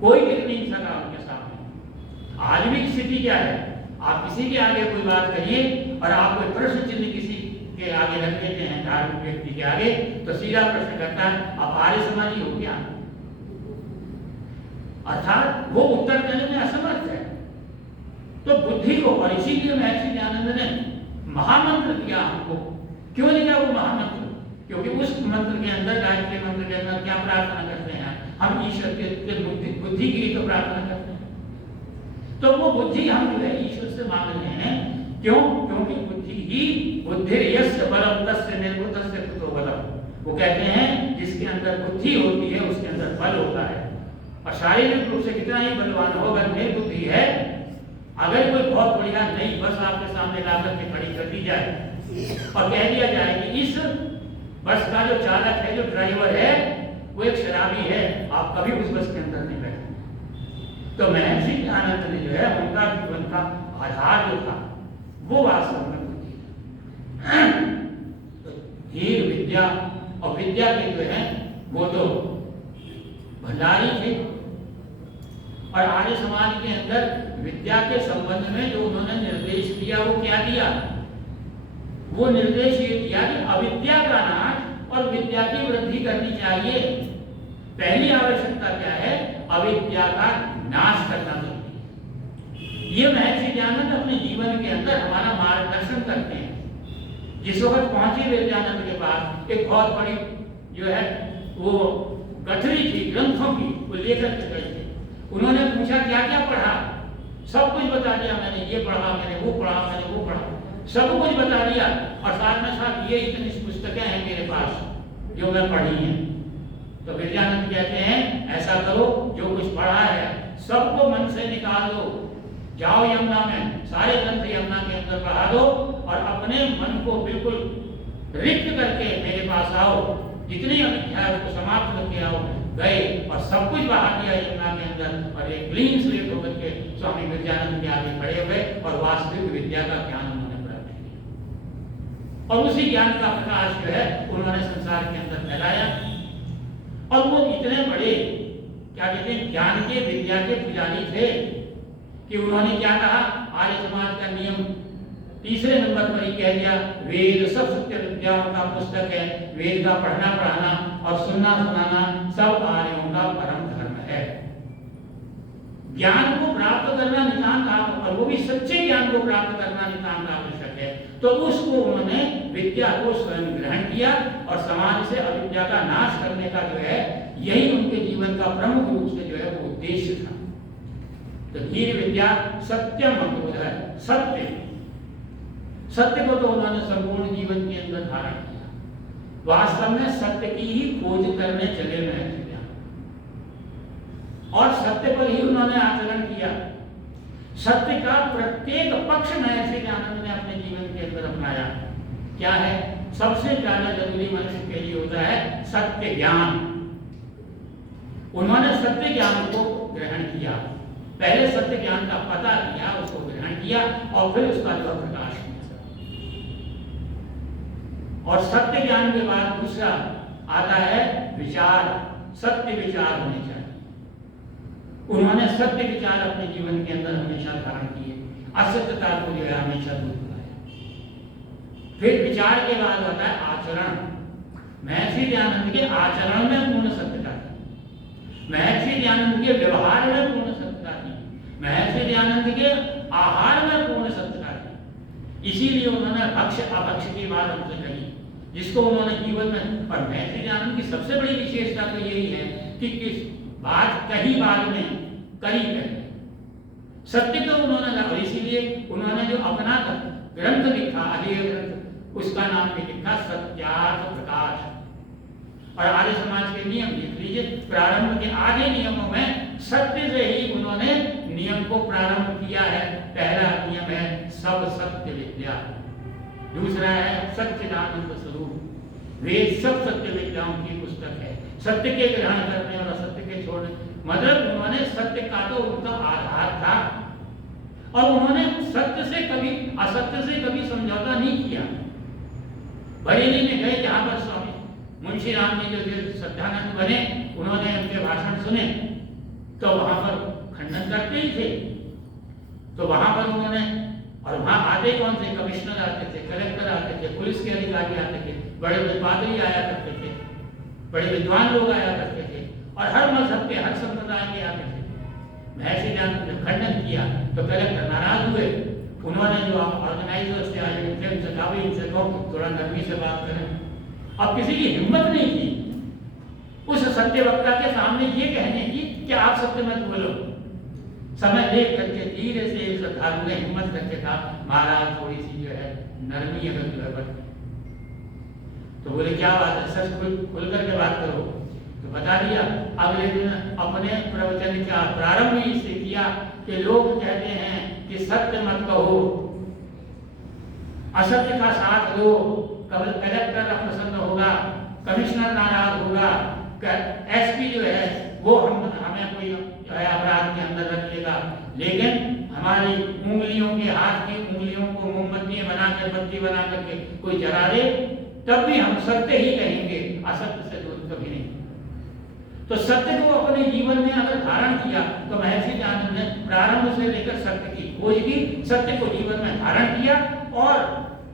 कोई टिक नहीं सका उनके सामने। आज भी स्थिति क्या है, आप किसी के आगे कोई बात करिए और आप कोई प्रश्न चिन्ह किसी के आगे रख देते हैं, धार्मिक व्यक्ति के आगे, तो सीधा प्रश्न करता है आप आर्य समाजी हो क्या? अर्थात वो उत्तर देने में असमर्थ है। तो बुद्धि को, और इसीलिए महर्षि दयानंद ने महामंत्र दिया हमको। क्यों दिया वो महामंत्र? क्योंकि उस मंत्र के अंदर, गायत्री मंत्र के अंदर क्या प्रार्थना करते हैं हम? ईश्वर के बुद्धि की तो प्रार्थना करते हैं। तो वो बुद्धि हम जो है ईश्वर से मांग रहे हैं। क्यों? क्योंकि बुद्धि ही बुद्धिर्यस्य बलम तस्य निर्बुद्धस्य कुतो बलम। वो कहते हैं जिसके अंदर बुद्धि होती है उसके अंदर बल होता है। और शारीरिक रूप से कितना ही बलवान हो, अगर निर्बुद्धि है, अगर कोई बहुत बढ़िया नई बस आपके सामने ला करके खड़ी कर दी जाए और कह दिया जाए कि इस बस का जो चालक है, जो ड्राइवर है, वो एक शराबी है, आप कभी उस बस के अंदर नहीं बैठे। तो महर्षि दयानंद ने जो है उनका जीवन का आधार जो था वो वास्तव में बुद्धि था। तो धीर, विद्या और विद्या के जो है वो तो भंडारी थे। और आर्य समाज के अंदर विद्या के संबंध में जो उन्होंने निर्देश दिया वो क्या दिया? वो निर्देश ये दिया कि अविद्या का नाश और विद्या की वृद्धि करनी चाहिए। पहली आवश्यकता क्या है? अविद्या का नाश करना चाहिए। ये महर्षि दयानंद अपने जीवन के अंदर हमारा मार्गदर्शन करते हैं। जिस वक्त पहुंचे विद्यानंद के पास एक बहुत बड़ी जो है वो गठरी थी ग्रंथों की, वो लेकर के गए थे। उन्होंने पूछा क्या क्या पढ़ा? सब कुछ बता दिया, मैंने ये पढ़ा, मैंने वो पढ़ा, मैंने वो पढ़ा, सब कुछ बता दिया। और साथ में साथ ये इतनी पुस्तकें हैं मेरे पास जो मैं पढ़ी हैं। तो विद्यानंद कहते हैं ऐसा करो, जो कुछ पढ़ा है से निकाल दो, जाओ यमुना में, सारे ग्रंथ यमुना के अंदर बहा दो और अपने मन को बिल्कुल रिक्त करके मेरे पास आओ, जितनी अविद्या है उसको समाप्त करके आओ। गए और सब कुछ बहा दिया यमुना के अंदर और एक क्लीन स्लेट होकर के स्वामी विद्यानंद के आगे खड़े हुए और वास्तविक विद्या का ज्ञान उन्होंने प्राप्त किया और उसी ज्ञान का प्रकाश जो है उन्होंने संसार के अंदर फैलाया। और वो इतने बड़े क्या कहते हैं ज्ञान के विद्या के पुजारी थे कि उन्होंने क्या कहा, आर्य समाज का नियम तीसरे नंबर पर ही कह दिया, वेद सब सत्य विद्याओं का पुस्तक है, वेद का पढ़ना पढ़ाना और सुनना सुनाना सब आर्यों का परम धर्म है। ज्ञान को प्राप्त करना नितांत और वो भी सच्चे ज्ञान को प्राप्त करना नितांत आवश्यक है। तो उसको उन्होंने विद्या को स्वयं ग्रहण किया और समाज से अविद्या का नाश करने का जो है यही उनके जीवन का प्रमुख रूप से जो है वो उद्देश्य था। तो धीर विद्या सत्यम है, सत्य सत्य को तो उन्होंने संपूर्ण जीवन के अंदर धारण किया। वास्तव में सत्य की ही खोज करने चले हुए हैं और सत्य पर ही उन्होंने आचरण किया। सत्य का प्रत्येक पक्ष महर्षि आनंद ने अपने जीवन के अंदर अपनाया। क्या है? सबसे ज्यादा जरूरी मनुष्य के लिए होता है सत्य ज्ञान। उन्होंने सत्य ज्ञान को ग्रहण किया, पहले सत्य ज्ञान का पता किया, उसको ग्रहण किया और फिर उसका जो प्रकाश किया। और सत्य ज्ञान के बाद दूसरा आता है विचार, सत्य विचार होने चाहिए। उन्होंने सत्य विचार अपने जीवन के अंदर हमेशा धारण किए, असत्यता को जो है हमेशा दूर कराया। फिर विचार के बाद आता है आचरण। महर्षि दयानंद के आचरण में पूर्ण सत्यता थी, महर्षि दयानंद के व्यवहार में पूर्ण सत्यता थी, महर्षि दयानंद के आहार में पूर्ण सत्यता थी। इसीलिए उन्होंने भक्ष अपक्ष की बात हमसे कही, जिसको उन्होंने जीवन में। और महर्षि दयानंद की सबसे बड़ी विशेषता तो यही है कि किस बात कही बाद में करी कही सत्य को उन्होंने, और इसीलिए उन्होंने जो अपना ग्रंथ लिखा, आर्य ग्रंथ, उसका नाम भी लिखा सत्यार्थ प्रकाश। और आर्य समाज के नियम लिख लीजिए, प्रारंभ के आधे नियमों में सत्य से ही उन्होंने नियम को प्रारंभ किया है। पहला नियम है सब सत्य विद्या, दूसरा है सच्चिदानंद स्वरूप। वेद सब सत्य विद्याओं की पुस्तक है, सत्य के ग्रहण करने और असत्य के छोड़ने। मतलब उन्होंने सत्य का तो उनका आधार था और उन्होंने सत्य से कभी असत्य से कभी समझौता नहीं किया। बरेली में गए जहां पर स्वामी मुंशी राम जी जो श्रद्धानंद बने, उन्होंने उनके भाषण सुने तो वहां पर खंडन करते ही थे। तो वहां पर उन्होंने, और वहां आते कौन थे? कमिश्नर आते थे, कलेक्टर आते थे, पुलिस के अधिकारी आते थे, बड़े बड़े पादरी आया करते थे, बड़े विद्वान लोग आया करते थे और हर मजहब के हर संप्रदाय के आते थे। महर्षि दयानंद ने खंडन किया तो कलेक्टर नाराज हुए। उन्होंने जो ऑर्गेनाइजर्स थे आए थे उनसे कहा भाई इनसे कहो थोड़ा नरमी से बात करें। अब किसी की हिम्मत नहीं थी उस सत्य वक्ता के सामने ये कहने की कि आप सत्य मत बोलो। समय देख करके धीरे से श्रद्धालु ने हिम्मत करके कहा महाराज थोड़ी सी जो है नरमी अगर जो है बढ़। तो बोले क्या बात है, सच खुल करके बात करो। तो बता दिया। अगले दिन अपने प्रवचन का प्रारंभ ही से किया कि लोग कहते हैं कि सत्य मत कहो, असत्य का साथ दो, कलेक्टर प्रसन्न होगा, कमिश्नर नाराज होगा, एसपी जो है वो हमें कोई अपराध के अंदर रख लेगा, लेकिन हमारी उंगलियों के हाथ की उंगलियों को मोमबत्ती बनाकर बत्ती बना करके कोई जला दे तब भी हम सत्य ही कहेंगे, असत्य से दूर कभी नहीं। तो सत्य को अपने जीवन में अगर धारण किया तो महर्षि दयानंद ने प्रारंभ से लेकर सत्य की खोज की, सत्य को जीवन में धारण किया और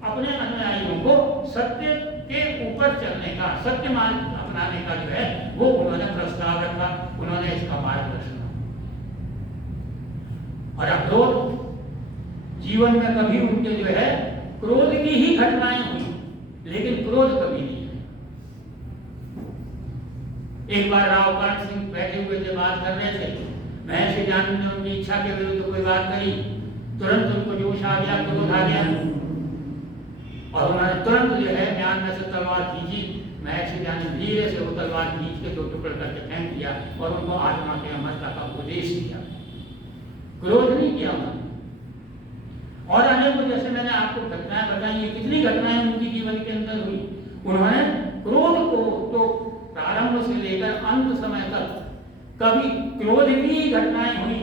अपने अनुयायियों को सत्य के ऊपर चलने का, सत्य मार्ग अपनाने का जो है वो उन्होंने प्रस्ताव रखा, उन्होंने इसका मार्गदर्शन। और अक्रोध जीवन में कभी उनके जो है क्रोध की ही घटनाएं हुई, लेकिन क्रोध कभी नहीं है। एक बार राव कर्ण सिंह बैठे हुए थे, बात कर रहे थे, महर्षि दयानंद ने उनकी इच्छा के विरुद्ध कोई बात कही, तुरंत उनको जोश आ गया, क्रोध आ गया और उन्होंने तुरंत जो है म्यान में से तलवार खींची। महर्षि दयानंद धीरे से वो तलवार खींच के दो टुकड़े करके फेंक दिया और उनको आत्मा के अमरता का उपदेश दिया। क्रोध नहीं किया उन्होंने। और अनेक, जैसे मैंने आपको घटनाएं बताई, ये कितनी घटनाएं उनकी जीवन के अंदर हुई। उन्होंने क्रोध को तो प्रारंभ से लेकर अंत समय तक कभी क्रोध की घटनाएं हुई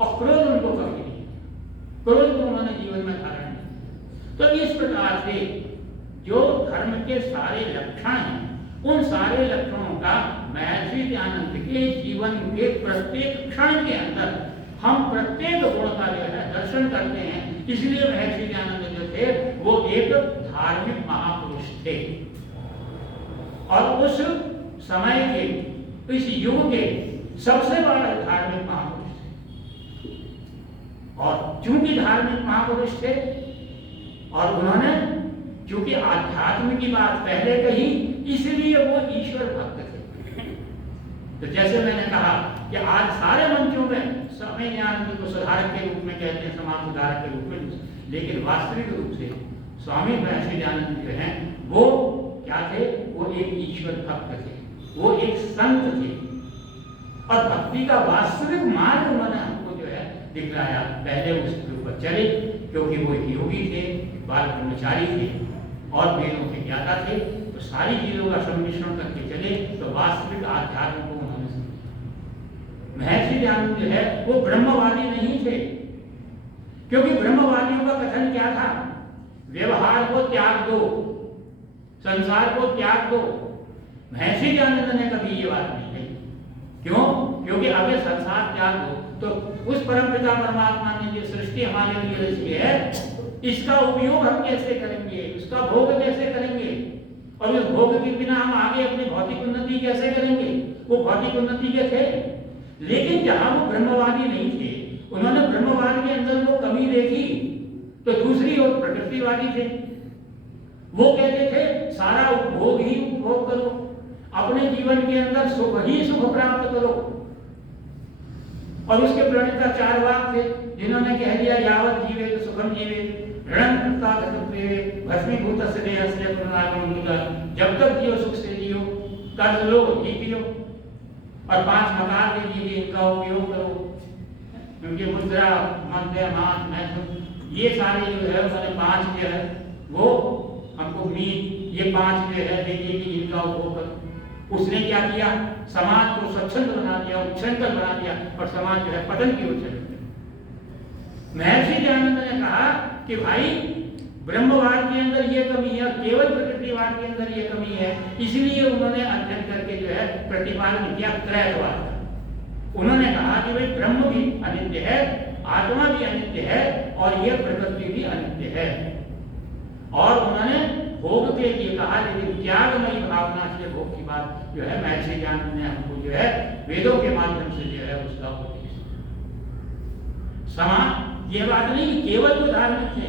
और क्रोध उनको कभी नहीं, क्रोध को उन्होंने जीवन में धारण किया। तो इस प्रकार से जो धर्म के सारे लक्षण हैं, उन सारे लक्षणों का महर्षि दयानंद के जीवन के प्रत्येक क्षण के अंदर हम प्रत्येक गुण का जो है दर्शन करते हैं। इसलिए महर्षि दयानंद जो थे वो एक धार्मिक महापुरुष थे और उस समय के, इस युग के सबसे बड़ा धार्मिक महापुरुष थे। और चूंकि धार्मिक महापुरुष थे और उन्होंने चूंकि आध्यात्म की बात पहले कही, इसलिए वो ईश्वर भक्त थे। तो जैसे मैंने कहा कि आज सारे मंचों में स्वामी दयानंद को सुधारक के रूप में कहते हैं, समाज सुधारक के रूप में, लेकिन वास्तविक रूप से स्वामी महर्षि दयानंद जो हैं वो क्या थे? वो एक ईश्वर भक्त थे, वो एक संत थे और भक्ति का वास्तविक मार्ग उन्होंने हमको जो है दिखलाया। पहले उसके ऊपर चले, क्योंकि वो योगी थे, बाल ब्रह्मचारी थे और वेदों के ज्ञाता थे, तो सारी चीजों का सम्मिश्रण करके चले तो वास्तविक आध्यात्म को उन्होंने समझा। महर्षि दयानंद जो है वो ब्रह्मवादी नहीं थे, क्योंकि ब्रह्मवादियों का कथन क्या था? व्यवहार को त्याग दो, संसार को त्याग दो। महर्षि दयानंद ने कभी ये बात नहीं कही। क्यों? क्योंकि अगर संसार त्याग दो तो उस परमपिता परमात्मा ने जो सृष्टि हमारे लिए रची है, इसका उपयोग हम कैसे करेंगे, उसका भोग कैसे करेंगे, और उस भोग के बिना हम आगे अपनी भौतिक उन्नति कैसे करेंगे? वो भौतिक उन्नति के थे। लेकिन जहां वो ब्रह्मवादी नहीं थे, उन्होंने ब्रह्मवाद के अंदर वो कमी देखी, तो दूसरी ओर प्रकृतिवादी थे। वो कहते थे सारा उपभोग ही उपभोग करो, अपने जीवन के अंदर सुख ही सुख प्राप्त करो। और उसके प्रणेता चार वाक थे, जिन्होंने कह दिया यावत जीवे तो सुखम जीवे, भस्मीभूत से देहस्य पुनरागमन, जब तक जियो सुख से जियो, कर्ज लो ही पियो, और 5 मकान दे दीजिए, इनका उपयोग करो। क्योंकि मुद्रा, मध्य, मान, मैथुन, ये सारे जो है उन्होंने 5 जो है वो हमको मीन, ये 5 जो है दीजिए कि इनका उपयोग करो। उसने क्या किया? समाज को स्वच्छंद बना दिया, उच्छृंखल बना दिया और समाज जो है पतन की ओर चले गया। महर्षि दयानंद ने कहा कि भाई ब्रह्मवाद के अंदर ये कमी है, केवल प्रकृतिवाद के अंदर ये कमी है, इसलिए उन्होंने अध्ययन करके जो है प्रतिपादन किया त्रैतवाद। उन्होंने कहा कि भाई ब्रह्म भी अनित्य है, आत्मा भी अनित्य है और यह प्रकृति भी अनित्य है। और उन्होंने भोग के लिए कहा, लेकिन त्यागमयी भावना से भोग की बात जो है महर्षि दयानंद ने हमको जो है वेदों के माध्यम से जो है उसका उपदेश। समाज ये बात नहीं कि केवल जो धार्मिक थे,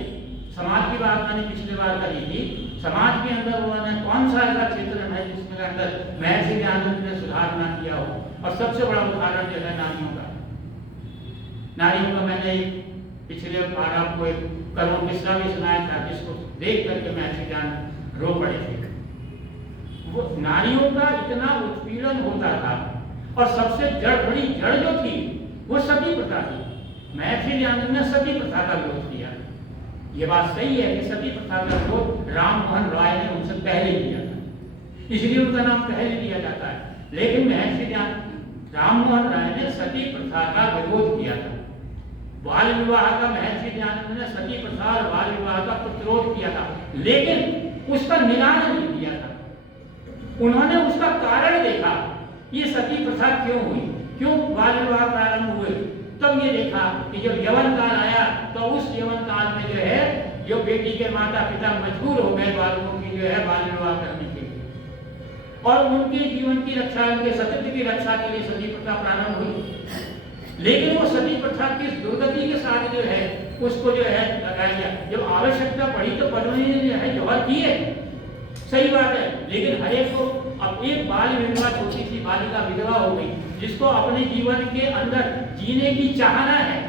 समाज की बात मैंने पिछली बार कही थी। समाज के अंदर उन्होंने कौन सा ऐसा क्षेत्र है जिसके अंदर महर्षि दयानंद ने सुधार ना किया हो? और सबसे बड़ा उदाहरण जो है नारियों का। नारियों का मैंने पिछले बार आपको एक कर्म किस्सा भी सुनाया था, जिसको देख करके महर्षि दयानंद रो पड़े थे। वो नारियों का इतना उत्पीड़न होता था और सबसे बड़ी जड़ जो थी वो सती प्रथा थी। महर्षि दयानंद ने सती प्रथा का विरोध किया। ये बात सही है कि सती प्रथा का विरोध राममोहन राय ने उनसे पहले किया था, इसलिए उनका नाम पहले दिया जाता है। लेकिन महर्षि दयानंद राममोहन राय ने सती प्रथा का विरोध किया था। बाल विवाह का महर्षि दयानंद ने सती प्रथा और बाल विवाह का प्रतिरोध किया था, लेकिन उसका निदान नहीं किया था। उन्होंने उसका कारण देखा, ये सती प्रथा क्यों हुई, क्यों बाल विवाह प्रारंभ हुए। तब ये देखा कि जब यवन काल आया तो उस यवन काल में जो है जो बेटी के माता पिता मजबूर हो गए बालकों की जो है बाल विवाह करने के लिए, और उनके जीवन की रक्षा, उनके सतीत्व की रक्षा के लिए सती प्रथा प्रारंभ हुई। लेकिन वो सती प्रथा किस दुर्गति के साथ जो है उसको जो है लगाया गया। जब आवश्यकता पड़ी तो पद्मिनी ने जो है जवाब दिए, सही बात है, लेकिन हर एक को अब एक बाल विधवा, छोटी सी बालिका विधवा हो गई, जिसको अपने जीवन के अंदर जीने की चाहना है,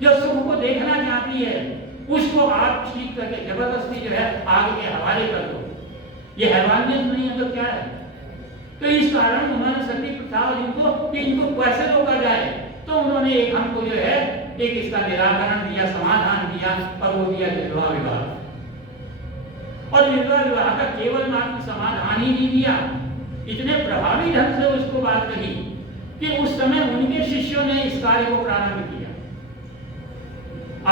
जो सुख को देखना चाहती है, उसको आप ठीक करके जबरदस्ती जो है आगे के हवाले कर दो। ये हैवानियत नहीं है तो क्या है? तो इस कारण उन्होंने सती प्रथा और इनको कैसे रोका जाए, तो उन्होंने एक हमको जो है एक इसका निराकरण दिया, समाधान दिया, और वो दिया विधवा विवाह। और विधवा विवाह का केवल मात्र समाधान ही नहीं दिया, इतने प्रभावी ढंग से उसको बात कही कि उस समय उनके शिष्यों ने इस कार्य को प्रारंभ किया।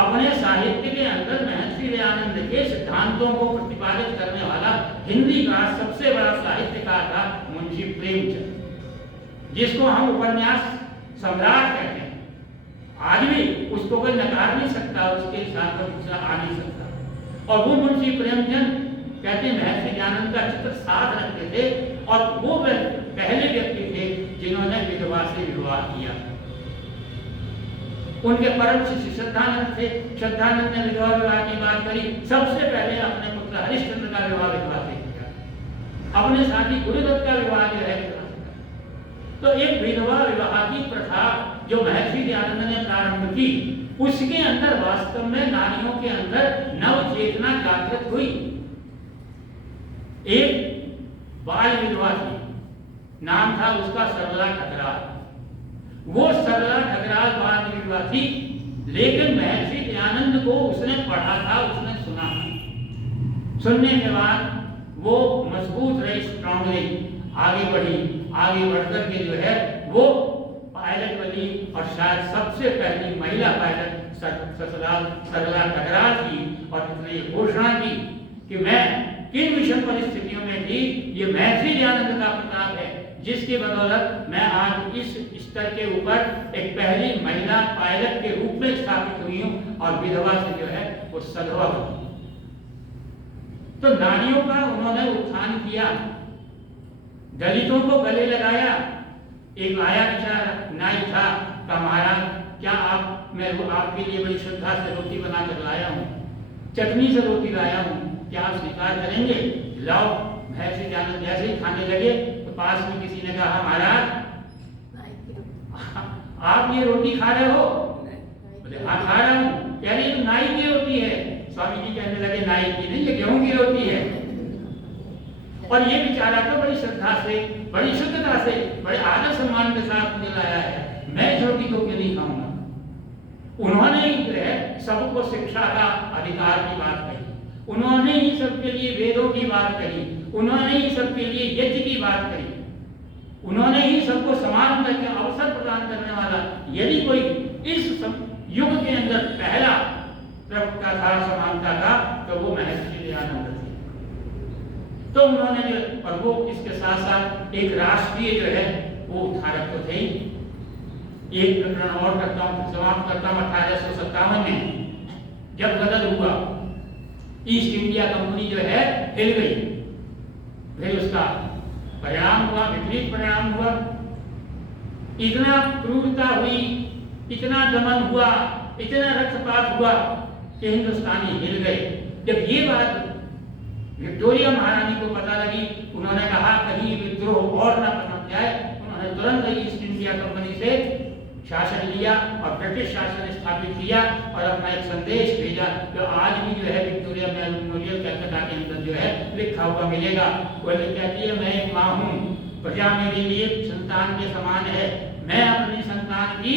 अपने साहित्य के अंदर महर्षि दयानंद के सिद्धांतों को प्रतिपादित करने वाला हिंदी का सबसे बड़ा साहित्यकार था मुंशी प्रेमचंद, जिसको हम उपन्यास सम्राट कहते हैं। आज भी उसको कोई नकार नहीं सकता, उसके साथ में दूसरा आ नहीं सकता। और वो मुंशी प्रेमचंद कहते हैं महर्षि दयानंद का चित्र साथ रखते थे, और वो पहले व्यक्ति थे जिन्होंने विधवा से विवाह किया। उनके परम शिष्य श्रद्धानंद थे। श्रद्धानंद ने विधवा विवाह की बात करी, सबसे पहले अपने पुत्र हरिश्चंद्र का विवाह विधवा से किया, अपने साथी गुरुदत्त का विवाह जो है विधवा से किया। तो एक विधवा विवाह की प्रथा जो महर्षि दयानंद ने प्रारंभ की, उसके अंदर वास्तव में नारियों के अंदर नव चेतना जागृत हुई। एक बाल विधवा थी, नाम था उसका सरला ठकराल। वो सरला ठकराल बाल विधवा थी, लेकिन महर्षि दयानंद को उसने पढ़ा था, उसने सुना था। सुनने के बाद वो मजबूत रही, स्ट्रांग रही, आगे बढ़ी। आगे बढ़कर के जो है वो पायलट बनी, और शायद सबसे पहली महिला पायलट सरला ठकराल थी। और उसने ये घोषणा की कि मैं किन विषम परिस्थितियों में थी, ये महर्षि दयानंद का प्रताप है, जिसकी बदौलत मैं आज इस स्तर के ऊपर एक पहली महिला पायलट के रूप में स्थापित हुई हूं, और विधवा से जो है वो सधवा बनी। तो नारियों का उन्होंने उत्थान किया, दलितों को गले लगाया। एक आया बेचारा नाई था, कहा महाराज क्या मैं आपके लिए बड़ी श्रद्धा से रोटी बना कर लाया हूँ, चटनी से रोटी लाया हूँ, क्या आप स्वीकार करेंगे? लाओ। महर्षि दयानंद जैसे ही खाने लगे तो पास में किसी ने कहा महाराज आप ये रोटी खा रहे हो? बोले हाँ खा रहा हूँ। कह रही तो नाई की रोटी है। स्वामी जी कहने लगे नाई की नहीं, ये गेहूं की रोटी है। और ये बेचारा तो बड़ी श्रद्धा से, बड़ी शुद्धता से, बड़े आदर सम्मान के साथ मुझे लाया है, मैं इस रोटी को क्यों नहीं खाऊंगा? उन्होंने ही जो है सबको शिक्षा का अधिकार की बात कही, उन्होंने ही सबके लिए वेदों की बात कही, उन्होंने ही सबके लिए यज्ञ की बात कही, उन्होंने ही सबको समान करके अवसर प्रदान करने वाला, यदि कोई इस युग के अंदर पहला प्रवक्ता था, समानता था, तो वो महर्षि दयानंद थे। तो उन्होंने जो, और वो इसके साथ साथ एक राष्ट्रीय जो है वो उद्धारक तो थे। एक प्रकरण और करता हूँ, समाप्त करता हूँ। 1857 में जब गदर हुआ, ईस्ट इंडिया कंपनी जो है हिल गई, फिर उसका परिणाम हुआ, विपरीत परिणाम हुआ। इतना क्रूरता हुई, इतना दमन हुआ, इतना रक्तपात हुआ कि हिंदुस्तानी हिल गए। जब ये बात विक्टोरिया महारानी को पता लगी, उन्होंने कहा कहीं विद्रोह और न पनप जाए। उन्होंने तुरंत ईस्ट इंडिया कंपनी से शासन लिया और ब्रिटिश शासन स्थापित किया और अपना एक संदेश भेजा, जो आज भी जो है विक्टोरिया मेमोरियल कलकत्ता के अंदर जो है लिखा हुआ मिलेगा। वो कहती है मैं एक माँ हूँ, प्रजा मेरे लिए संतान के समान है, मैं अपनी संतान की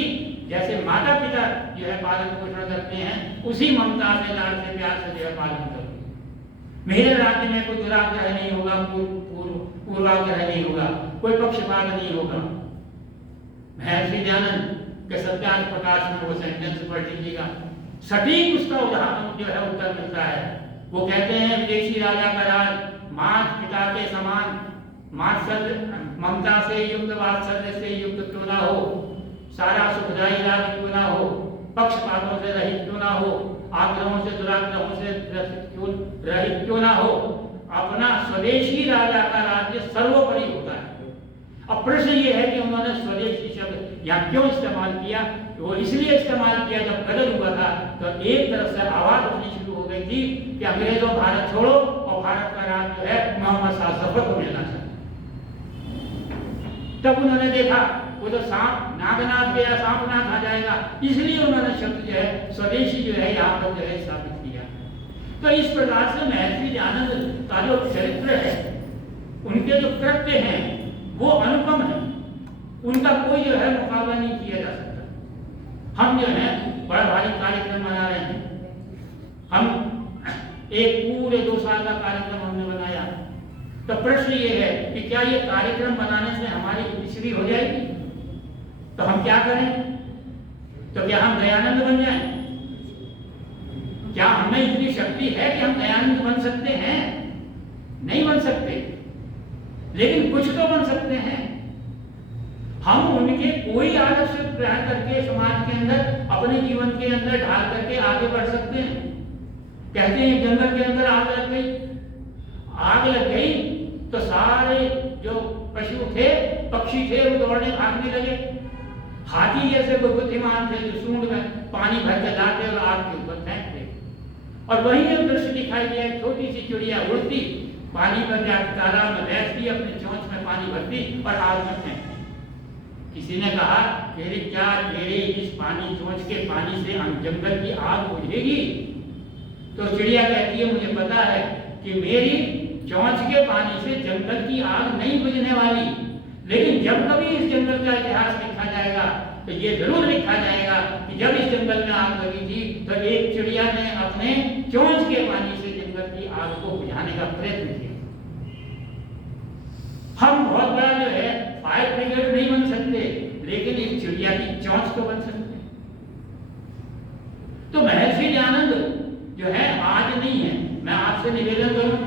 जैसे माता पिता जो है पालन पोषण करते हैं, उसी ममता से, लाड़ से, प्यार से जो है पालन करूँ। मेरे राज्य में कोई दुराग्रह नहीं होगा, पूर्वाग्रह नहीं होगा, कोई पक्षपात नहीं होगा। महर्षि दयानंद के सत्यार्थ प्रकाश में वो सेंटेंस पढ़ लीजिएगा, सटीक उसका उदाहरण जो है उत्तर मिलता है। वो कहते हैं विदेशी राजा का राज मात पिता के समान, ममता से युक्त, वात्सल्य से युक्त क्यों ना हो, सारा सुखदायी राज क्यों ना हो, पक्षपातों से रहित क्यों ना हो, आग्रहों से दुराग्रहों से रहित क्यों ना हो, अपना स्वदेशी राजा का राज्य सर्वोपरि होता है। अब प्रश्न ये है कि उन्होंने स्वदेशी शब्द यहाँ क्यों इस्तेमाल किया? वो इसलिए इस्तेमाल किया, जब गदर हुआ था तो एक तरफ से आवाज उठनी शुरू हो गई थी कि अंग्रेजों भारत छोड़ो और भारत का राज जो है मोहम्मद शाह जफर को मिलना चाहिए। तब उन्होंने देखा वो तो सांप नागनाथ गया, सांपनाथ आ जाएगा, इसलिए उन्होंने शब्द जो है स्वदेशी जो है यहाँ पर जो है स्थापित किया। तो इस प्रकार से महर्षि दयानंद का जो चरित्र है, उनके जो कृत्य हैं वो अनुपम है, उनका कोई जो है मुकाबला नहीं किया जा सकता। हम जो है बड़ा भारी कार्यक्रम मना रहे हैं। हम एक पूरे 2 साल का कार्यक्रम हमने बनाया। तो प्रश्न ये है कि क्या ये कार्यक्रम बनाने से हमारी पिछड़ी हो जाएगी? तो हम क्या करें? तो क्या हम दयानंद बन जाएं? क्या हमें इतनी शक्ति है कि हम दयानंद बन सकते हैं? नहीं बन सकते, लेकिन कुछ तो बन सकते हैं। हम उनके कोई आदर्श ग्रहण करके समाज के अंदर, अपने जीवन के अंदर ढाल करके आगे बढ़ सकते हैं। कहते हैं जंगल के अंदर आग लग गई, आग लग गई तो सारे जो पशु थे, पक्षी थे, वो दौड़ने भागने लगे। हाथी जैसे कोई बुद्धिमान थे जो सूंड में पानी भर के लाते और आग के ऊपर फेंकते। और वही एक दृश्य दिखाई दिया, छोटी सी चिड़िया उड़ती, पानी पर जाकर तालाब में बैठती, अपनी चोंच में पानी भरती और आग में फेंकती। किसी ने कहा तेरे क्या तेरे इस पानी चोंच के पानी से हम जंगल की आग बुझेगी? तो चिड़िया कहती है मुझे पता है कि मेरी चोंच के पानी से जंगल की आग नहीं बुझने वाली, लेकिन जब कभी इस जंगल का इतिहास लिखा जाएगा तो ये जरूर लिखा जाएगा कि जब इस जंगल में आग लगी थी तो एक चिड़िया ने अपने चोंच के पानी से जंगल की आग को बुझाने का प्रयत्न किया। हम बहुत बड़ा जो है फायर ब्रिगेड नहीं बन सकते, लेकिन एक चिड़िया की चोंच तो बन सकते। तो महर्षि दयानंद जो है आज नहीं है। मैं आपसे निवेदन करूं,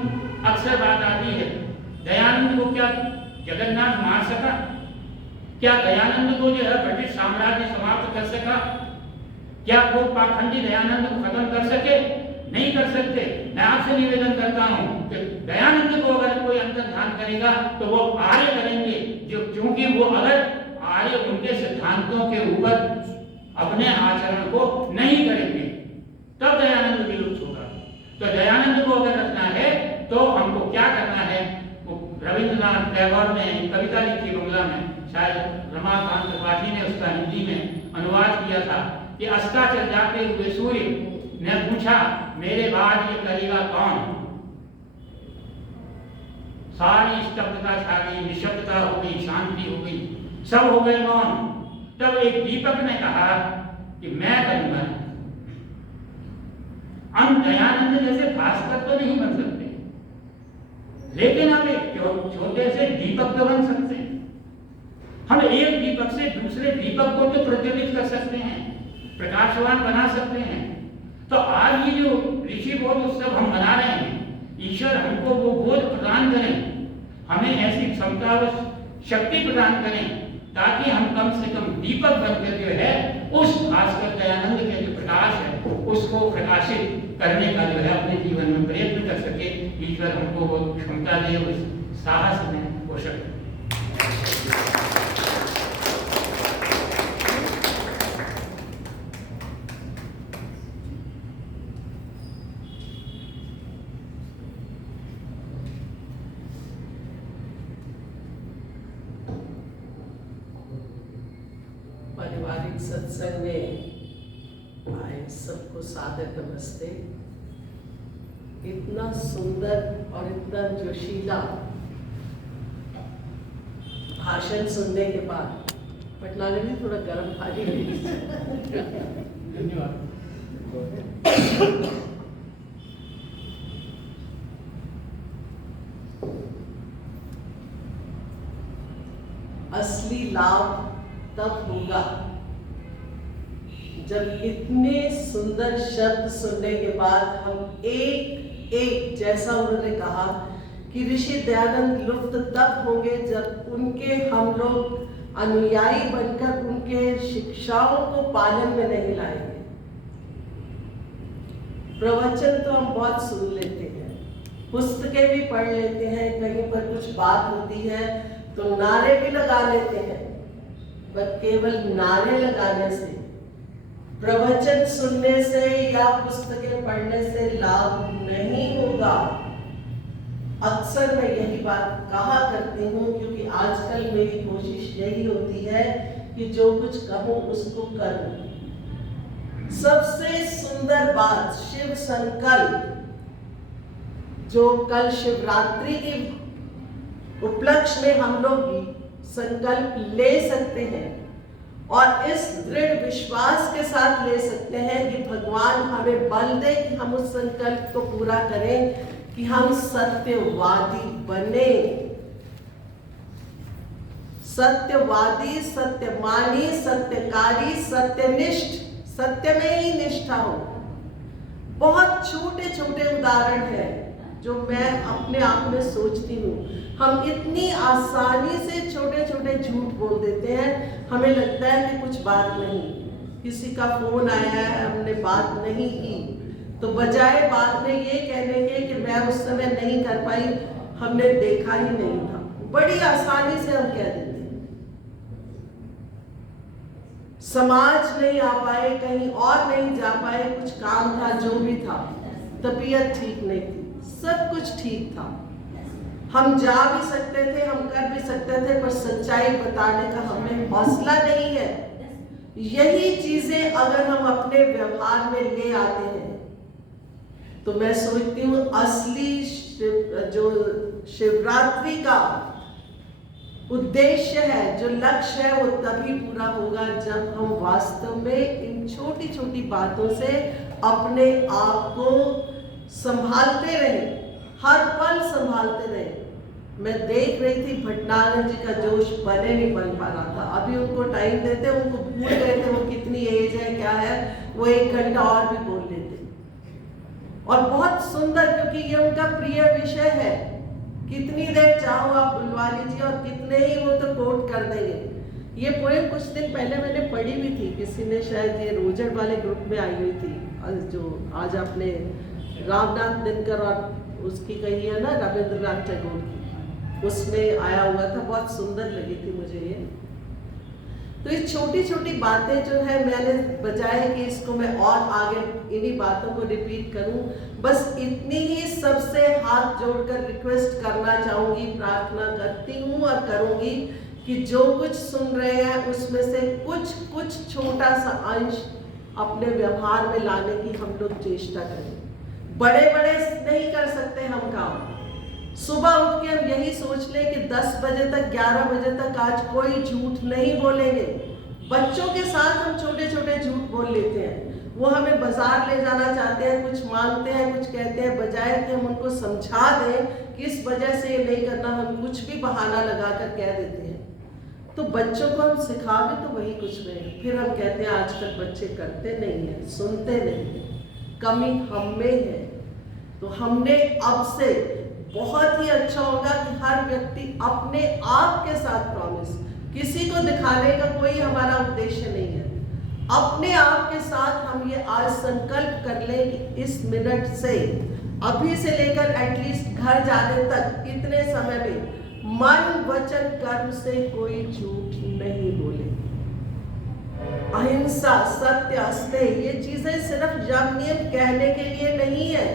अक्सर बात आती है दयानंद को क्या जगन्नाथ मार सका? क्या दयानंद को जो है ब्रिटिश साम्राज्य समाप्त कर सका? क्या वो पाखंडी दयानंद को खत्म कर सके? नहीं कर सकते। मैं आपसे निवेदन करता हूं कि दयानंद को अगर कोई अंतर्ध्यान करेगा तो वो आर्य करेंगे, जो क्योंकि वो अगर आर्य उनके सिद्धांतों के ऊपर अपने आचरण को नहीं करेंगे तब दयानंद विलुप्त होगा। तो दयानंद को अगर रखना है तो हमको क्या करना है? रविंद्रनाथ टैगोर ने कविता लिखी बंगला में, शायद रमाकांत त्रिपाठी ने उसका हिंदी में अनुवाद किया था कि अस्ताचल जाते हुए सूर्य ने पूछा मेरे बाद ये करेगा कौन? सारी स्तब्धता छा गई, निशब्दता हो गई, शांति हो गई, सब हो गए मौन। तब एक दीपक ने कहा कि मैं करूंगा। हम दयानंद जैसे भास्कर तो नहीं बन सकते, लेकिन हम एक छोटे से दीपक तो बन सकते हैं। हम एक दीपक से दूसरे दीपक को तो प्रज्वलित कर सकते हैं, प्रकाशवान बना सकते हैं। तो आज ये जो ऋषि बोध उत्सव हम मना रहे हैं, ईश्वर हमको वो बोध प्रदान करें, हमें ऐसी क्षमता व शक्ति प्रदान करें ताकि हम कम से कम दीपक बनकर जो है उस भास्कर दयानंद के जो प्रकाश है उसको प्रकाशित करने का जो है अपने जीवन में प्रयत्न कर सके। ईश्वर हमको वो क्षमता दे, उस साहस में वो शक्ति। पारिवारिक सत्संग में आए सबको सादर नमस्ते। इतना सुंदर और इतना जोशीला भाषण सुनने के बाद पटनागर जी थोड़ा गर्म पानी धन्यवाद। असली लाभ तब होगा जब इतने सुंदर शब्द सुनने के बाद हम एक एक, जैसा उन्होंने कहा कि ऋषि दयानंद लुप्त तब होंगे जब उनके हम लोग अनुयायी बनकर उनके शिक्षाओं को पालन में नहीं लाएंगे। प्रवचन तो हम बहुत सुन लेते हैं, पुस्तकें भी पढ़ लेते हैं, कहीं पर कुछ बात होती है तो नारे भी लगा लेते हैं, पर केवल नारे लगाने से, प्रवचन सुनने से या पुस्तकें पढ़ने से लाभ नहीं होगा। अक्सर मैं यही बात कहा करती हूँ, क्योंकि आजकल मेरी कोशिश यही होती है कि जो कुछ कहूँ उसको करूँ। सबसे सुंदर बात शिव संकल्प, जो कल शिवरात्रि के उपलक्ष्य में हम लोग संकल्प ले सकते हैं और इस दृढ़ विश्वास के साथ ले सकते हैं कि भगवान हमें बल दे कि हम उस संकल्प को पूरा करें कि हम सत्यवादी बने, सत्यवादी, सत्यमानी, सत्यकारी, सत्यनिष्ठ, सत्य में ही निष्ठा हो। बहुत छोटे छोटे उदाहरण हैं जो मैं अपने आप में सोचती हूँ। हम इतनी आसानी से छोटे छोटे झूठ बोल देते हैं, हमें लगता है कि कुछ बात नहीं, किसी का फोन आया है, हमने बात नहीं की, तो बजाय बाद में ये कहने के कि मैं उस समय नहीं कर पाई, हमने देखा ही नहीं था, बड़ी आसानी से हम कह देते हैं। समाज नहीं आ पाए, कहीं और नहीं जा पाए, कुछ काम था, जो भी था, तबीयत ठीक नहीं थी, सब कुछ ठीक था, हम जा भी सकते थे, हम कर भी सकते थे, पर सच्चाई बताने का हमें हौसला नहीं है। यही चीजें अगर हम अपने व्यवहार में ले आते हैं तो मैं सोचती हूँ असली जो शिवरात्रि का उद्देश्य है, जो लक्ष्य है, वो तभी पूरा होगा जब हम वास्तव में इन छोटी छोटी बातों से अपने आप को संभालते रहे, हर पल संभालते रहे। मैं देख रही थी भटनागर जी का जोश बने नहीं बन पा रहा था। अभी उनको टाइम देते, उनको भूल गए थे वो कितनी एज है, क्या है, वो 1 घंटा और भी बोल लेते। और बहुत सुंदर, क्योंकि ये उनका प्रिय विषय है, कितनी देर चाहो आप बुलवा लीजिए और कितने ही वो तो कोट कर देंगे। ये पोएम कुछ दिन पहले मैंने पढ़ी भी थी, किसी ने शायद ये रोजर वाले ग्रुप में आई हुई थी, जो आज आपने रामनाथ दिनकर और उसकी कही है ना, रविंद्रनाथ टैगोर की, उसमें आया हुआ था, बहुत सुंदर लगी थी मुझे ये। तो ये छोटी छोटी बातें जो है, मैंने बजाय कि इसको मैं और आगे इन्हीं बातों को रिपीट करूं, बस इतनी ही सबसे हाथ जोड़कर रिक्वेस्ट करना चाहूंगी, प्रार्थना करती हूं और करूंगी कि जो कुछ सुन रहे हैं उसमें से कुछ छोटा सा अंश अपने व्यवहार में लाने की हम लोग चेष्टा करें। बड़े बड़े नहीं कर सकते हम काम। सुबह उठ के हम यही सोच लें कि 10 बजे तक, 11 बजे तक आज कोई झूठ नहीं बोलेंगे। बच्चों के साथ हम छोटे छोटे झूठ बोल लेते हैं, वो हमें बाजार ले जाना चाहते हैं, कुछ मांगते हैं, कुछ कहते हैं, बजाय कि हम उनको समझा दें कि इस वजह से ये नहीं करना, हम कुछ भी बहाना लगाकर कह देते हैं। तो बच्चों को हम सिखा भी तो वही कुछ रहे, फिर हम कहते हैं आजकल बच्चे करते नहीं हैं, सुनते नहीं हैं, कमी हम में है। तो हमने अब से बहुत ही अच्छा होगा कि हर व्यक्ति अपने आप के साथ प्रॉमिस, किसी को दिखाने का कोई हमारा उद्देश्य नहीं है, अपने आप के साथ हम ये आज संकल्प कर लें कि इस मिनट से, अभी से लेकर एटलीस्ट घर जाने तक, इतने समय में मन वचन कर्म से कोई झूठ नहीं बोले। अहिंसा, सत्य, अस्तेय, ये चीजें सिर्फ यम नियम कहने के लिए नहीं है,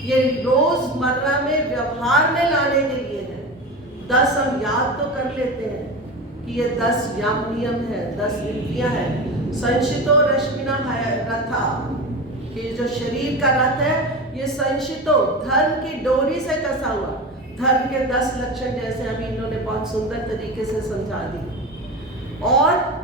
ये रोजमर्रा में व्यवहार में लाने के लिए है। 10 हम याद तो कर लेते हैं कि ये 10 यम नियम है, 10 इंद्रियां हैं। संशितो रश्मिना रथा, कि जो शरीर का रथ है, ये संशितो धर्म की डोरी से कसा हुआ, धर्म के 10 लक्षण जैसे अभी इन्होंने बहुत सुंदर तरीके से समझा दी। और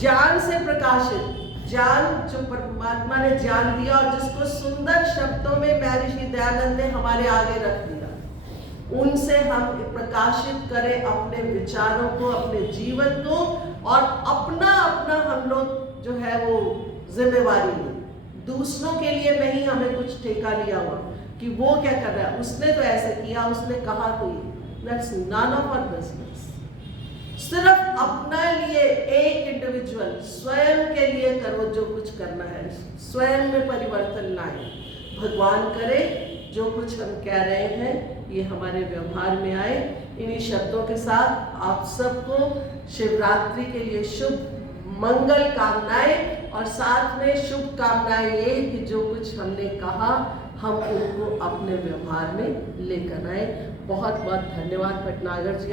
ज्ञान से प्रकाशित, ज्ञान जो परमात्मा ने ज्ञान दिया और जिसको सुंदर शब्दों में महर्षि दयानंद ने हमारे आगे रख दिया, उनसे हम प्रकाशित करें अपने विचारों को, अपने जीवन को, और अपना हम लोग जो है वो जिम्मेवारी लें। दूसरों के लिए नहीं हमें कुछ ठेका लिया हुआ कि वो क्या कर रहा है, उसने तो ऐसे किया, उसने कहा तो ये, that's none of our business. सिर्फ अपना लिए, एक इंडिविजुअल स्वयं के लिए करो जो कुछ करना है, स्वयं में परिवर्तन लाए। भगवान करे जो कुछ हम कह रहे हैं ये हमारे व्यवहार में आए। इन्हीं शब्दों के साथ आप सबको शिवरात्रि के लिए शुभ मंगल कामनाएं, और साथ में शुभ कामनाएं ये कि जो कुछ हमने कहा हम उनको अपने व्यवहार में लेकर आए। बहुत बहुत धन्यवाद भटनागर जी।